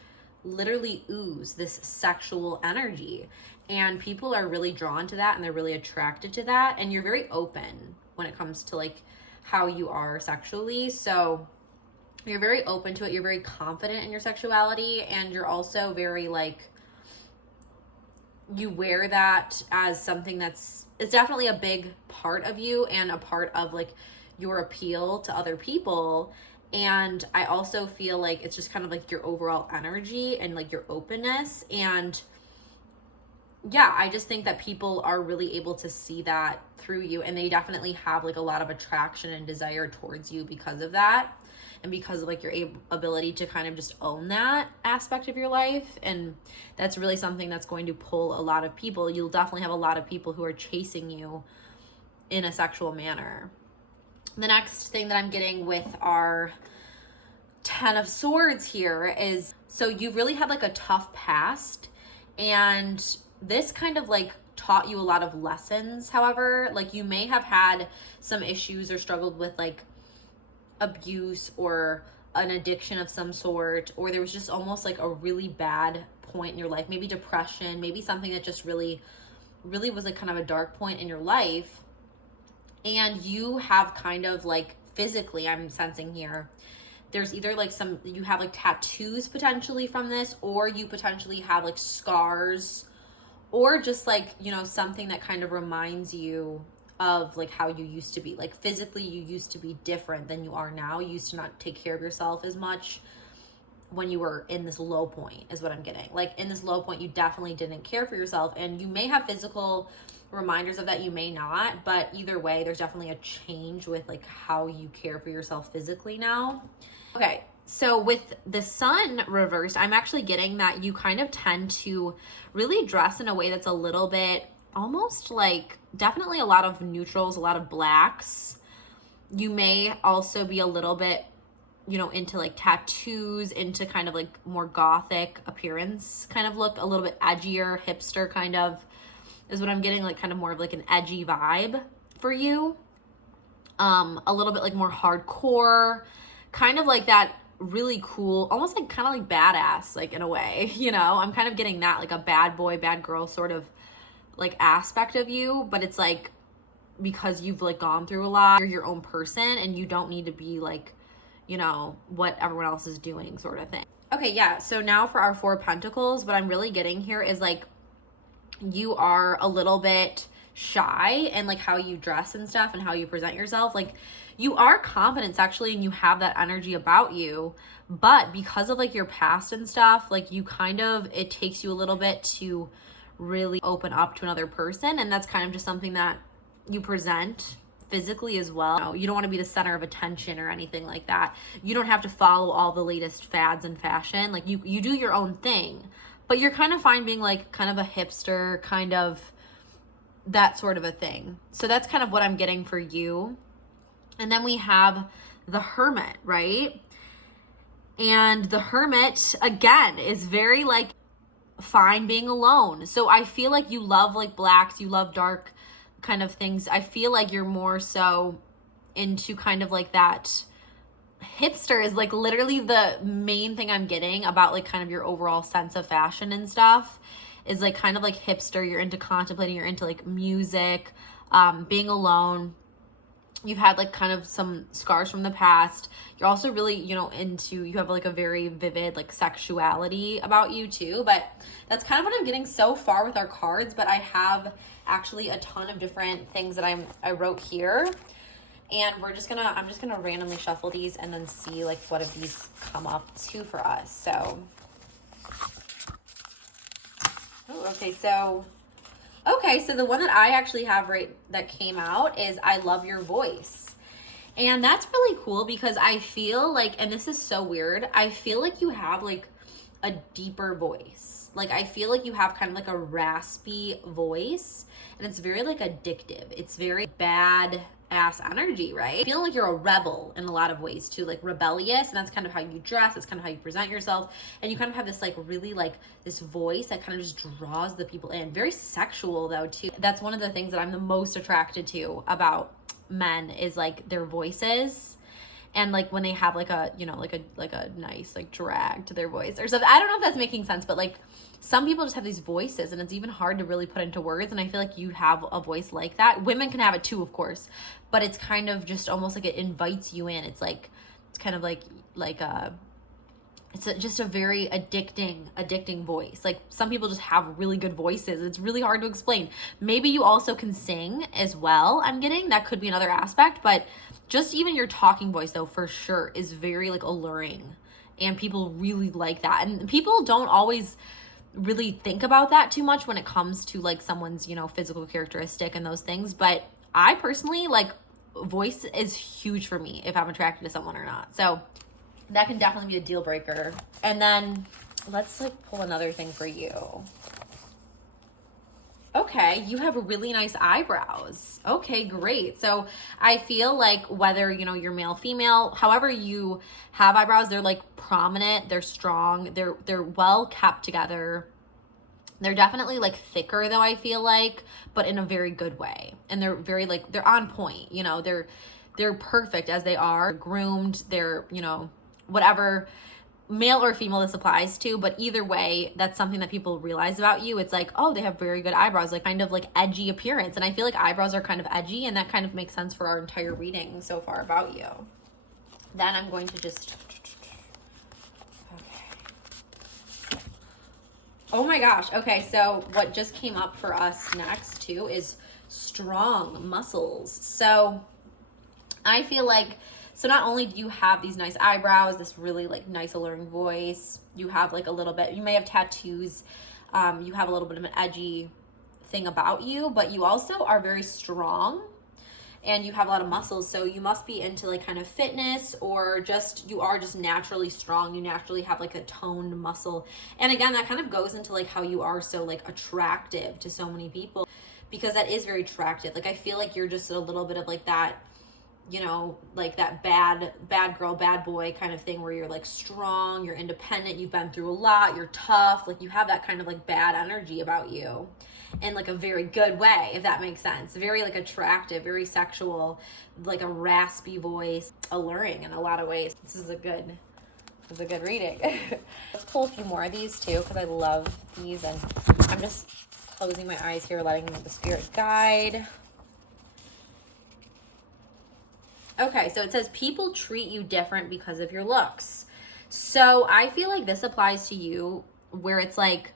literally ooze this sexual energy, and people are really drawn to that, and they're really attracted to that, and you're very open when it comes to like how you are sexually. So you're very open to it. You're very confident in your sexuality, and you're also very like, you wear that as something it's definitely a big part of you and a part of like your appeal to other people. And I also feel like it's just kind of like your overall energy and like your openness. And yeah, I just think that people are really able to see that through you, and they definitely have like a lot of attraction and desire towards you because of that. and because of like your ability to kind of just own that aspect of your life. And that's really something that's going to pull a lot of people. You'll definitely have a lot of people who are chasing you in a sexual manner. The next thing that I'm getting with our 10 of Swords here is, so you really had like a tough past, and this kind of like taught you a lot of lessons. However, like you may have had some issues or struggled with like abuse or an addiction of some sort, or there was just almost like a really bad point in your life, maybe depression, maybe something that just really was like kind of a dark point in your life. And you have kind of like physically, I'm sensing here, there's either like you have like tattoos potentially from this, or you potentially have like scars, or just like, you know, something that kind of reminds you of like how you used to be. Like physically, you used to be different than you are now. You used to not take care of yourself as much when you were in this low point, is what I'm getting. Like in this low point, you definitely didn't care for yourself, and you may have physical reminders of that, you may not, but either way, there's definitely a change with like how you care for yourself physically now. Okay, so with the Sun reversed, I'm actually getting that you kind of tend to really dress in a way that's a little bit almost like, definitely a lot of neutrals, a lot of blacks. You may also be a little bit, you know, into like tattoos, into kind of like more gothic appearance kind of look, a little bit edgier, hipster kind of is what I'm getting, like kind of more of like an edgy vibe for you. A little bit like more hardcore, kind of like that really cool, almost like kind of like badass, like in a way, you know, I'm kind of getting that like a bad boy, bad girl sort of like aspect of you, but it's like because you've like gone through a lot, you're your own person and you don't need to be like, you know, what everyone else is doing sort of thing. Okay, yeah, so now for our 4 of Pentacles, what I'm really getting here is like you are a little bit shy and like how you dress and stuff and how you present yourself. Like you are confident actually, and you have that energy about you, but because of like your past and stuff, like you kind of, it takes you a little bit to really open up to another person. And that's kind of just something that you present physically as well. You don't want to be the center of attention or anything like that. You don't have to follow all the latest fads and fashion. Like you do your own thing, but you're kind of fine being like kind of a hipster, kind of that sort of a thing. So that's kind of what I'm getting for you. And then we have the Hermit, right? And the Hermit, again, is very like fine being alone. So I feel like you love like blacks, you love dark kind of things. I feel like you're more so into kind of like that hipster is like literally the main thing I'm getting about like kind of your overall sense of fashion and stuff is like kind of like hipster. You're into contemplating, you're into like music, being alone. You've had like kind of some scars from the past. You're also really, you know, into, you have like a very vivid like sexuality about you too. But that's kind of what I'm getting so far with our cards. But I have actually a ton of different things that I wrote here. And I'm just gonna randomly shuffle these and then see like what of these come up too for us. So, okay, so the one that I actually have that came out is I love your voice. And that's really cool because I feel like, and this is so weird, I feel like you have like a deeper voice. Like I feel like you have kind of like a raspy voice, and it's very like addictive. It's very bad ass energy, right? I feel like you're a rebel in a lot of ways too, like rebellious, and that's kind of how you dress, that's kind of how you present yourself, and you kind of have this like really like this voice that kind of just draws the people in. Very sexual though too. That's one of the things that I'm the most attracted to about men is like their voices. And like when they have like a, you know, like a nice like drag to their voice or something. I don't know if that's making sense, but like some people just have these voices and it's even hard to really put into words. And I feel like you have a voice like that. Women can have it too, of course, but it's kind of just almost like it invites you in. It's like, it's kind of like just a very addicting voice. Like some people just have really good voices. It's really hard to explain. Maybe you also can sing as well. I'm getting that could be another aspect, but just even your talking voice though, for sure is very like alluring, and people really like that. And people don't always really think about that too much when it comes to like someone's, you know, physical characteristic and those things. But I personally like voice is huge for me if I'm attracted to someone or not. So That can definitely be a deal breaker. And then let's like pull another thing for you. Okay, you have really nice eyebrows. Okay, great. So I feel like whether, you know, you're male, female, however you have eyebrows, they're like prominent, they're strong, they're well kept together. They're definitely like thicker though, I feel like, but in a very good way. And they're very like, they're on point, you know, they're perfect as they are, groomed, they're, you know, whatever male or female this applies to, but either way, that's something that people realize about you. It's like, oh, they have very good eyebrows, like kind of like edgy appearance. And I feel like eyebrows are kind of edgy, and that kind of makes sense for our entire reading so far about you. Then I'm going to just, okay. Oh my gosh. Okay, so what just came up for us next too is strong muscles. So I feel like, so not only do you have these nice eyebrows, this really like nice alluring voice, you have like a little bit, you may have tattoos, you have a little bit of an edgy thing about you, but you also are very strong and you have a lot of muscles. So you must be into like kind of fitness, or just, you are just naturally strong. You naturally have like a toned muscle. And again, that kind of goes into like how you are so like attractive to so many people, because that is very attractive. Like I feel like you're just a little bit of like that, you know, like that bad girl, bad boy kind of thing, where you're like strong, you're independent, you've been through a lot, you're tough, like you have that kind of like bad energy about you in like a very good way, if that makes sense. Very like attractive, very sexual, like a raspy voice, alluring in a lot of ways. This is a good reading. Let's pull a few more of these too, because I love these, and I'm just closing my eyes here, letting the spirit guide. Okay, so it says people treat you different because of your looks. So I feel like this applies to you, where it's like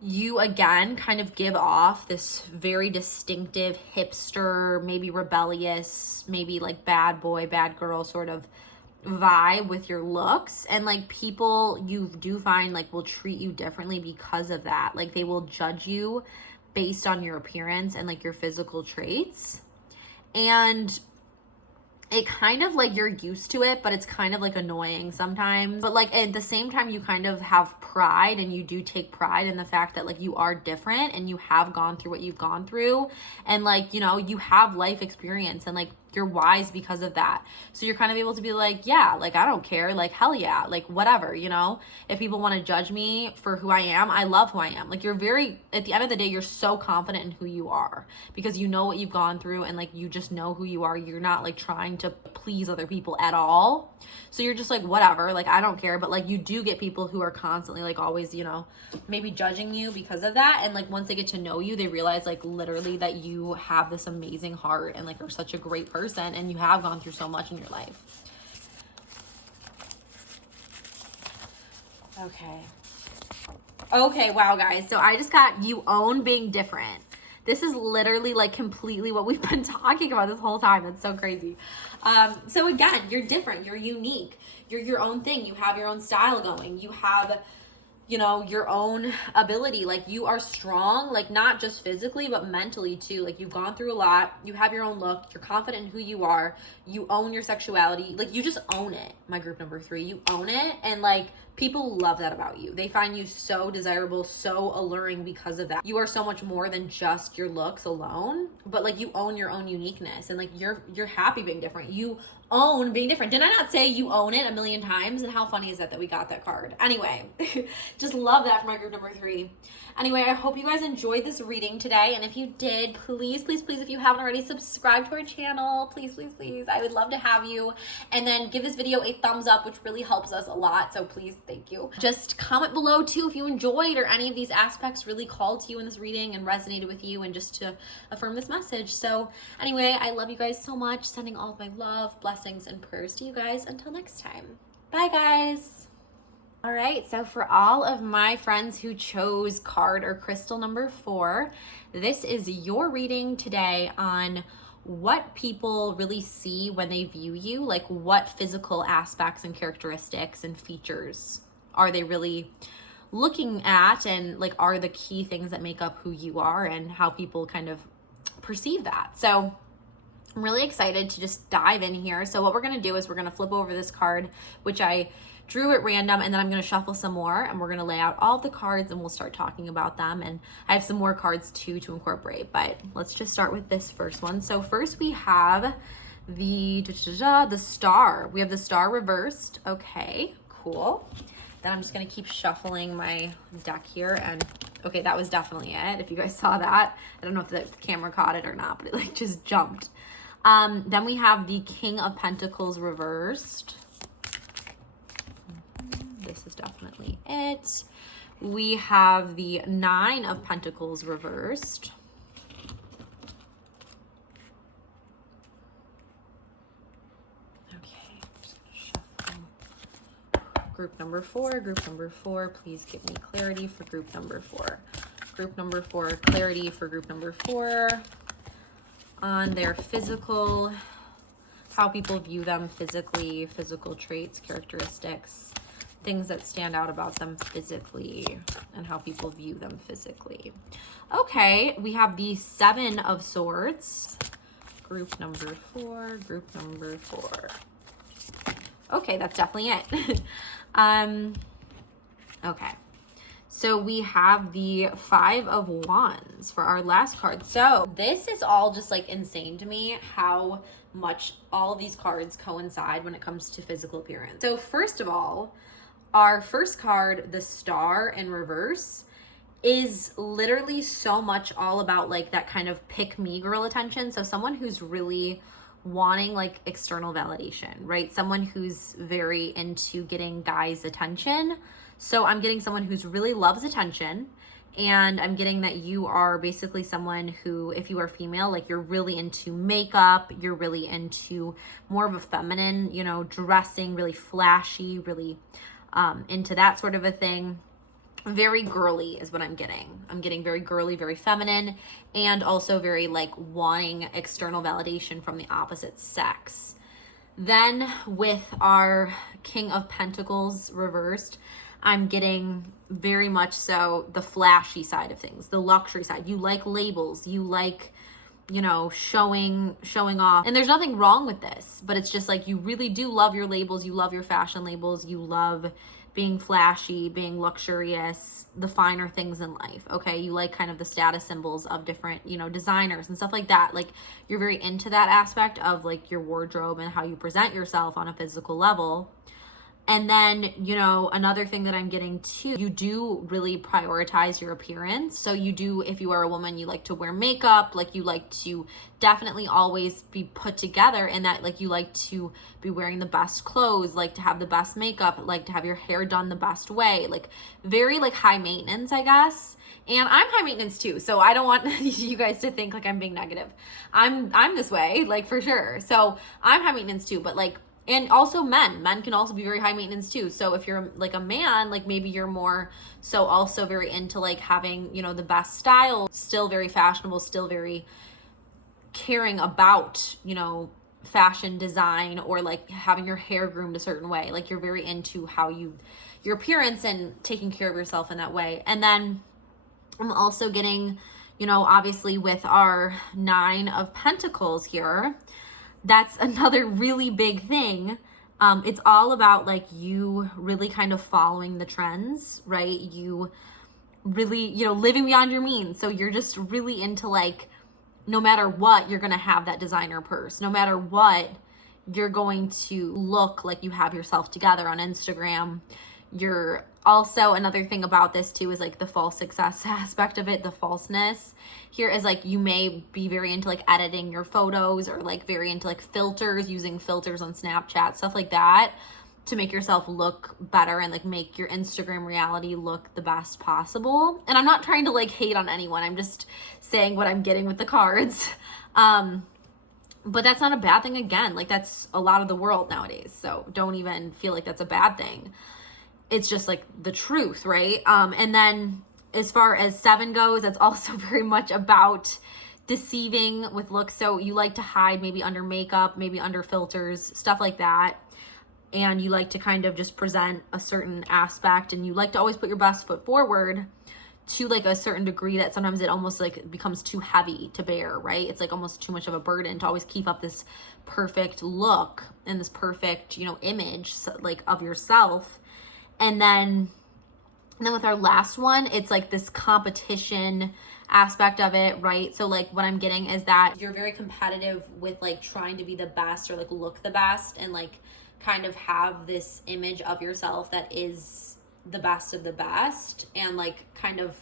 you again kind of give off this very distinctive hipster, maybe rebellious, maybe like bad boy, bad girl sort of vibe with your looks. And like people you do find like will treat you differently because of that. Like they will judge you based on your appearance and like your physical traits. And it kind of like you're used to it, but it's kind of like annoying sometimes. But like at the same time, you kind of have pride, and you do take pride in the fact that like you are different and you have gone through what you've gone through, and like, you know, you have life experience, and like you're wise because of that. So you're kind of able to be like, yeah, like I don't care, like hell yeah, like whatever, you know. If people want to judge me for who I am, I love who I am. Like you're very, at the end of the day, you're so confident in who you are, because you know what you've gone through, and like you just know who you are. You're not like trying to please other people at all. So you're just like, whatever, like I don't care. But like you do get people who are constantly like always, you know, maybe judging you because of that. And like once they get to know you, they realize like literally that you have this amazing heart and like are such a great person, and you have gone through so much in your life. Okay, wow guys, so I just got you own being different. This is literally like completely what we've been talking about this whole time. It's so crazy. So again, you're different, you're unique, you're your own thing, you have your own style going, you have, you know, your own ability. Like you are strong, like not just physically, but mentally too. Like you've gone through a lot, you have your own look, you're confident in who you are, you own your sexuality, like you just own it. My group number 3, you own it. And like people love that about you. They find you so desirable, so alluring because of that. You are so much more than just your looks alone, but like you own your own uniqueness, and like you're happy being different. You own being different. Did I not say you own it a million times? And how funny is that we got that card? Anyway, just love that for my group number 3. Anyway, I hope you guys enjoyed this reading today. And if you did, please, please, please, if you haven't already, subscribe to our channel. Please, please, please. I would love to have you. And then give this video a thumbs up, which really helps us a lot. So please, thank you. Just comment below too if you enjoyed, or any of these aspects really called to you in this reading and resonated with you, and just to affirm this message. So anyway, I love you guys so much. Sending all of my love, blessings, and prayers to you guys. Until next time. Bye guys. All right, so for all of my friends who chose card or crystal number 4, this is your reading today on what people really see when they view you. Like what physical aspects and characteristics and features are they really looking at, and like are the key things that make up who you are, and how people kind of perceive that. So I'm really excited to just dive in here. So what we're gonna do is we're gonna flip over this card, which I drew at random, and then I'm gonna shuffle some more, and we're gonna lay out all the cards and we'll start talking about them. And I have some more cards too to incorporate, but let's just start with this first one. So first we have the star. We have the star reversed. Okay, cool. Then I'm just gonna keep shuffling my deck here, and okay, that was definitely it. If you guys saw that, I don't know if the camera caught it or not, but it like just jumped. Then we have the King of Pentacles reversed. This is definitely it. We have the Nine of Pentacles reversed. Okay, just gonna shuffle. Group number four, please give me clarity for group number four. Group number four, clarity for group number four on their physical, how people view them physically, physical traits, characteristics, things that stand out about them physically, and how people view them physically. Okay, we have the Seven of Swords. Group number four, group number four. Okay, that's definitely it. Okay. So we have the Five of Wands for our last card. So this is all just like insane to me, how much all of these cards coincide when it comes to physical appearance. So first of all, our first card, the Star in reverse, is literally so much all about like that kind of pick me girl attention. So someone who's really wanting like external validation, right? Someone who's very into getting guys' attention. So I'm getting someone who's really loves attention, and I'm getting that you are basically someone who, if you are female, like you're really into makeup, you're really into more of a feminine, you know, dressing, really flashy, really into that sort of a thing. Very girly is what I'm getting. I'm getting very girly, very feminine, and also very like wanting external validation from the opposite sex. Then with our King of Pentacles reversed, I'm getting very much so the flashy side of things, the luxury side. You like labels, you like, you know, showing off. And there's nothing wrong with this, but it's just like you really do love your labels, you love your fashion labels, you love being flashy, being luxurious, the finer things in life, okay? You like kind of the status symbols of different, you know, designers and stuff like that. Like you're very into that aspect of like your wardrobe and how you present yourself on a physical level. And then, you know, another thing that I'm getting too, you do really prioritize your appearance. So you do, if you are a woman, you like to wear makeup, like you like to definitely always be put together, and that like you like to be wearing the best clothes, like to have the best makeup, like to have your hair done the best way, like very like high maintenance, I guess. And I'm high maintenance too, so I don't want you guys to think like I'm being negative. I'm this way, like for sure. So I'm high maintenance too, but like, and also men can also be very high maintenance too. So if you're like a man, like maybe you're more so also very into like having, you know, the best style, still very fashionable, still very caring about, you know, fashion design, or like having your hair groomed a certain way. Like you're very into how your appearance and taking care of yourself in that way. And then I'm also getting, you know, obviously with our Nine of Pentacles here, that's another really big thing. It's all about like you really kind of following the trends, right? You really, you know, living beyond your means. So you're just really into like, no matter what, you're going to have that designer purse. No matter what, you're going to look like you have yourself together on Instagram. You're also, another thing about this too is like the false success aspect of it, the falseness here is like you may be very into like editing your photos, or like very into like filters, using filters on Snapchat, stuff like that to make yourself look better and like make your Instagram reality look the best possible. And I'm not trying to like hate on anyone, I'm just saying what I'm getting with the cards. But that's not a bad thing. Again, like that's a lot of the world nowadays, so don't even feel like that's a bad thing. It's just like the truth, right? And then as far as Seven goes, that's also very much about deceiving with looks. So you like to hide maybe under makeup, maybe under filters, stuff like that. And you like to kind of just present a certain aspect, and you like to always put your best foot forward to like a certain degree that sometimes it almost like becomes too heavy to bear, right? It's like almost too much of a burden to always keep up this perfect look and this perfect, you know, image like of yourself. And then with our last one, it's like this competition aspect of it, right? So like what I'm getting is that you're very competitive with like trying to be the best or like look the best and like kind of have this image of yourself that is the best of the best and like kind of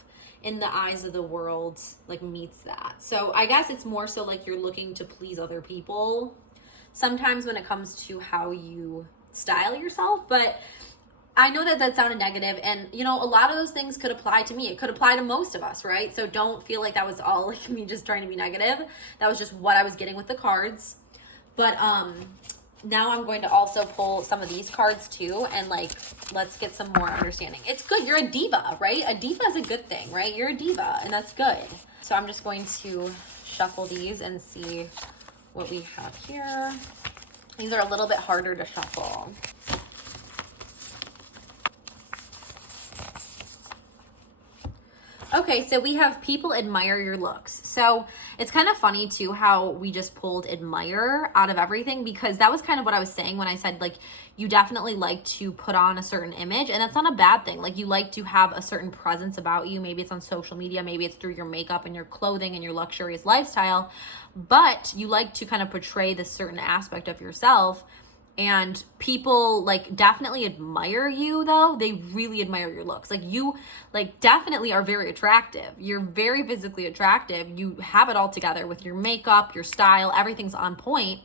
in the eyes of the world like meets that. So I guess it's more so like you're looking to please other people sometimes when it comes to how you style yourself. But I know that that sounded negative, and you know, a lot of those things could apply to me. It could apply to most of us, right? So don't feel like that was all like me just trying to be negative. That was just what I was getting with the cards. But now I'm going to also pull some of these cards too, and like let's get some more understanding. It's good. You're a diva, right? A diva is a good thing, right? You're a diva, and that's good. So I'm just going to shuffle these and see what we have here. These are a little bit harder to shuffle. Okay, so we have people admire your looks. So it's kind of funny too how we just pulled admire out of everything, because that was kind of what I was saying when I said like you definitely like to put on a certain image, and that's not a bad thing. Like you like to have a certain presence about you. Maybe it's on social media, maybe it's through your makeup and your clothing and your luxurious lifestyle, but you like to kind of portray this certain aspect of yourself. And people like definitely admire you though. They really admire your looks. Like you like definitely are very attractive. You're very physically attractive. You have it all together with your makeup, your style, everything's on point.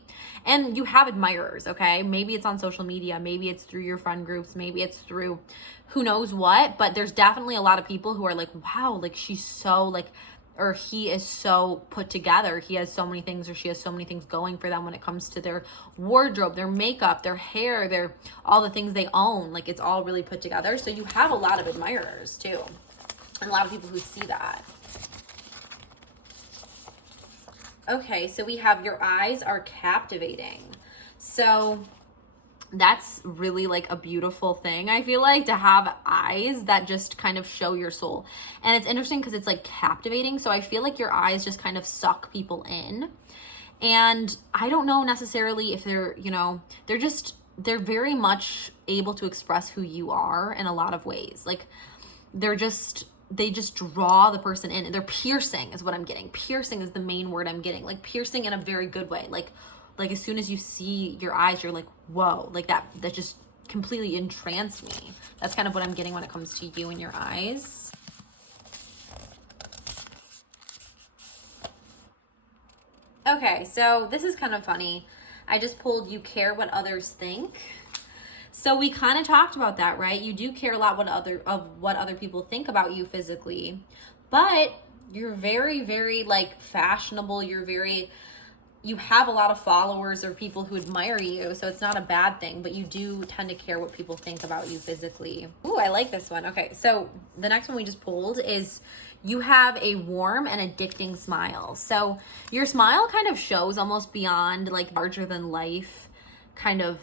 And you have admirers, okay? Maybe it's on social media, maybe it's through your friend groups, maybe it's through who knows what, but there's definitely a lot of people who are like, wow, like she's so like, or he is so put together. He has so many things, or she has so many things going for them when it comes to their wardrobe, their makeup, their hair, their all the things they own. Like it's all really put together. So you have a lot of admirers too, and a lot of people who see that. Okay, so we have your eyes are captivating. So that's really like a beautiful thing, I feel like, to have eyes that just kind of show your soul. And it's interesting because it's like captivating. So I feel like your eyes just kind of suck people in. And I don't know necessarily if they're, you know, they're very much able to express who you are in a lot of ways. Like they just draw the person in, and they're piercing is what I'm getting. Piercing is the main word I'm getting. Like piercing in a very good way. Like as soon as you see your eyes, you're like, whoa, like that just completely entranced me. That's kind of what I'm getting when it comes to you and your eyes. Okay, so this is kind of funny. I just pulled you care what others think. So we kind of talked about that, right? You do care a lot what other people think about you physically, but you're very, very like fashionable. You have a lot of followers or people who admire you, so it's not a bad thing, but you do tend to care what people think about you physically. Ooh, I like this one. Okay, so the next one we just pulled is you have a warm and addicting smile. So your smile kind of shows almost beyond like larger than life kind of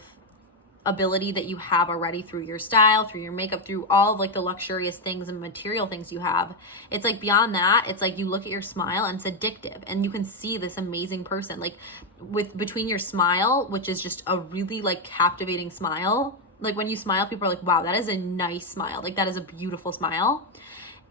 ability that you have already through your style, through your makeup, through all of like the luxurious things and material things you have. It's like beyond that, it's like you look at your smile and it's addictive, and you can see this amazing person like between your smile, which is just a really like captivating smile. Like when you smile, people are like, wow, that is a nice smile. Like that is a beautiful smile.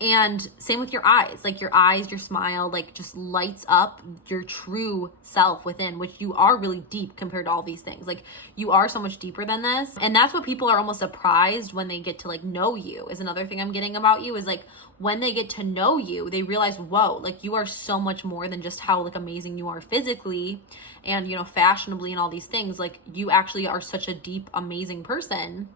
And same with your eyes, like your eyes, your smile, like just lights up your true self within, which you are really deep compared to all these things. Like you are so much deeper than this. And that's what people are almost surprised when they get to like know you, is another thing I'm getting about you, is like when they get to know you, they realize, whoa, like you are so much more than just how like amazing you are physically and, you know, fashionably and all these things. Like you actually are such a deep, amazing person.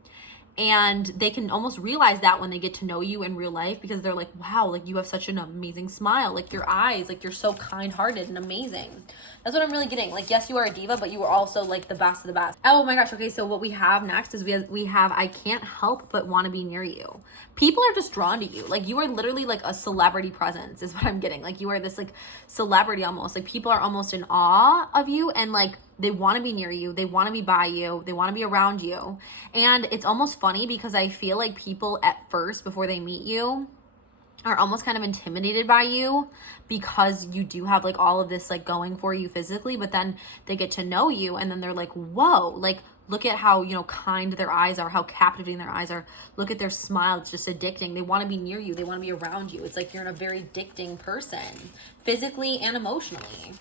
And they can almost realize that when they get to know you in real life, because they're like, wow, like you have such an amazing smile, like your eyes, like you're so kind-hearted and amazing. That's what I'm really getting. Like, yes, you are a diva, but you are also like the best of the best. Oh my gosh. Okay, so what we have next is we have I can't help but want to be near you. People are just drawn to you. Like you are literally like a celebrity presence is what I'm getting. Like you are this like celebrity almost. Like people are almost in awe of you, and like they want to be near you. They want to be by you. They want to be around you. And it's almost funny because I feel like people at first, before they meet you, are almost kind of intimidated by you because you do have like all of this like going for you physically, but then they get to know you and then they're like, whoa, like look at how, you know, kind their eyes are, how captivating their eyes are. Look at their smile. It's just addicting. They want to be near you. They want to be around you. It's like you're a very addicting person, physically and emotionally.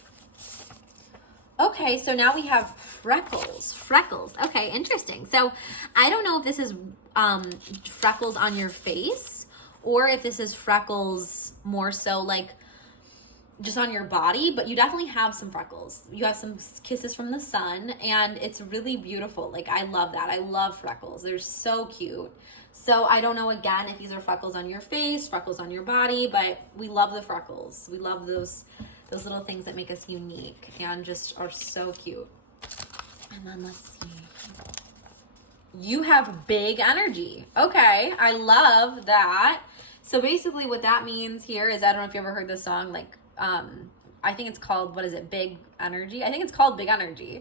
Okay, so now we have freckles. Freckles. Okay, interesting. So I don't know if this is freckles on your face or if this is freckles more so like just on your body, but you definitely have some freckles. You have some kisses from the sun, and it's really beautiful. Like, I love that. I love freckles. They're so cute. So I don't know, again, if these are freckles on your face, freckles on your body, but we love the freckles. We love those little things that make us unique and just are so cute. And then let's see. You have big energy. Okay, I love that. So basically what that means here is, I don't know if you ever heard this song, like, I think it's called, what is it, Big Energy? I think it's called Big Energy.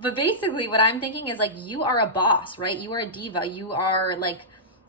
But basically what I'm thinking is like, you are a boss, right? You are a diva. You are like,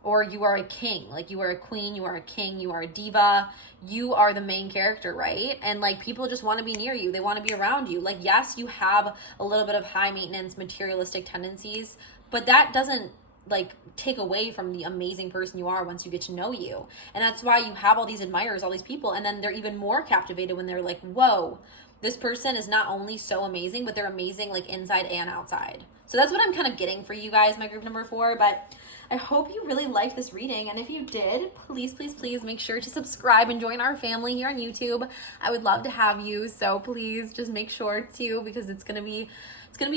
or you are a king, like you are a queen, you are a king, you are a diva, you are the main character, right? And like people just want to be near you. They want to be around you. Like, yes, you have a little bit of high maintenance materialistic tendencies, but that doesn't like take away from the amazing person you are once you get to know you. And that's why you have all these admirers, all these people, and then they're even more captivated when they're like, whoa, this person is not only so amazing, but they're amazing like inside and outside. So that's what I'm kind of getting for you guys, my group number 4. But I hope you really liked this reading. And if you did, please, please, please make sure to subscribe and join our family here on YouTube. I would love to have you. So please just make sure to, because it's going to be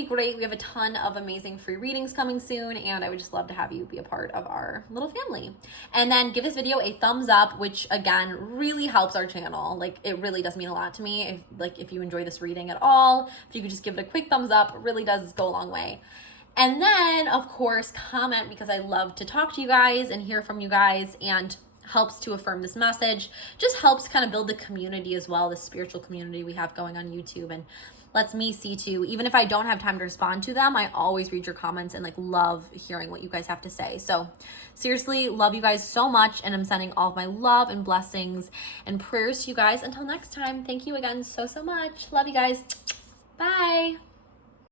great. We have a ton of amazing free readings coming soon, and I would just love to have you be a part of our little family. And then give this video a thumbs up, which again really helps our channel. Like, it really does mean a lot to me. If you enjoy this reading at all, if you could just give it a quick thumbs up, it really does go a long way. And then of course comment, because I love to talk to you guys and hear from you guys, and helps to affirm this message, just helps kind of build the community as well, the spiritual community we have going on YouTube, and lets me see too, even if I don't have time to respond to them, I always read your comments and like love hearing what you guys have to say. So seriously, love you guys so much, and I'm sending all of my love and blessings and prayers to you guys. Until next time, thank you again so much. Love you guys. Bye.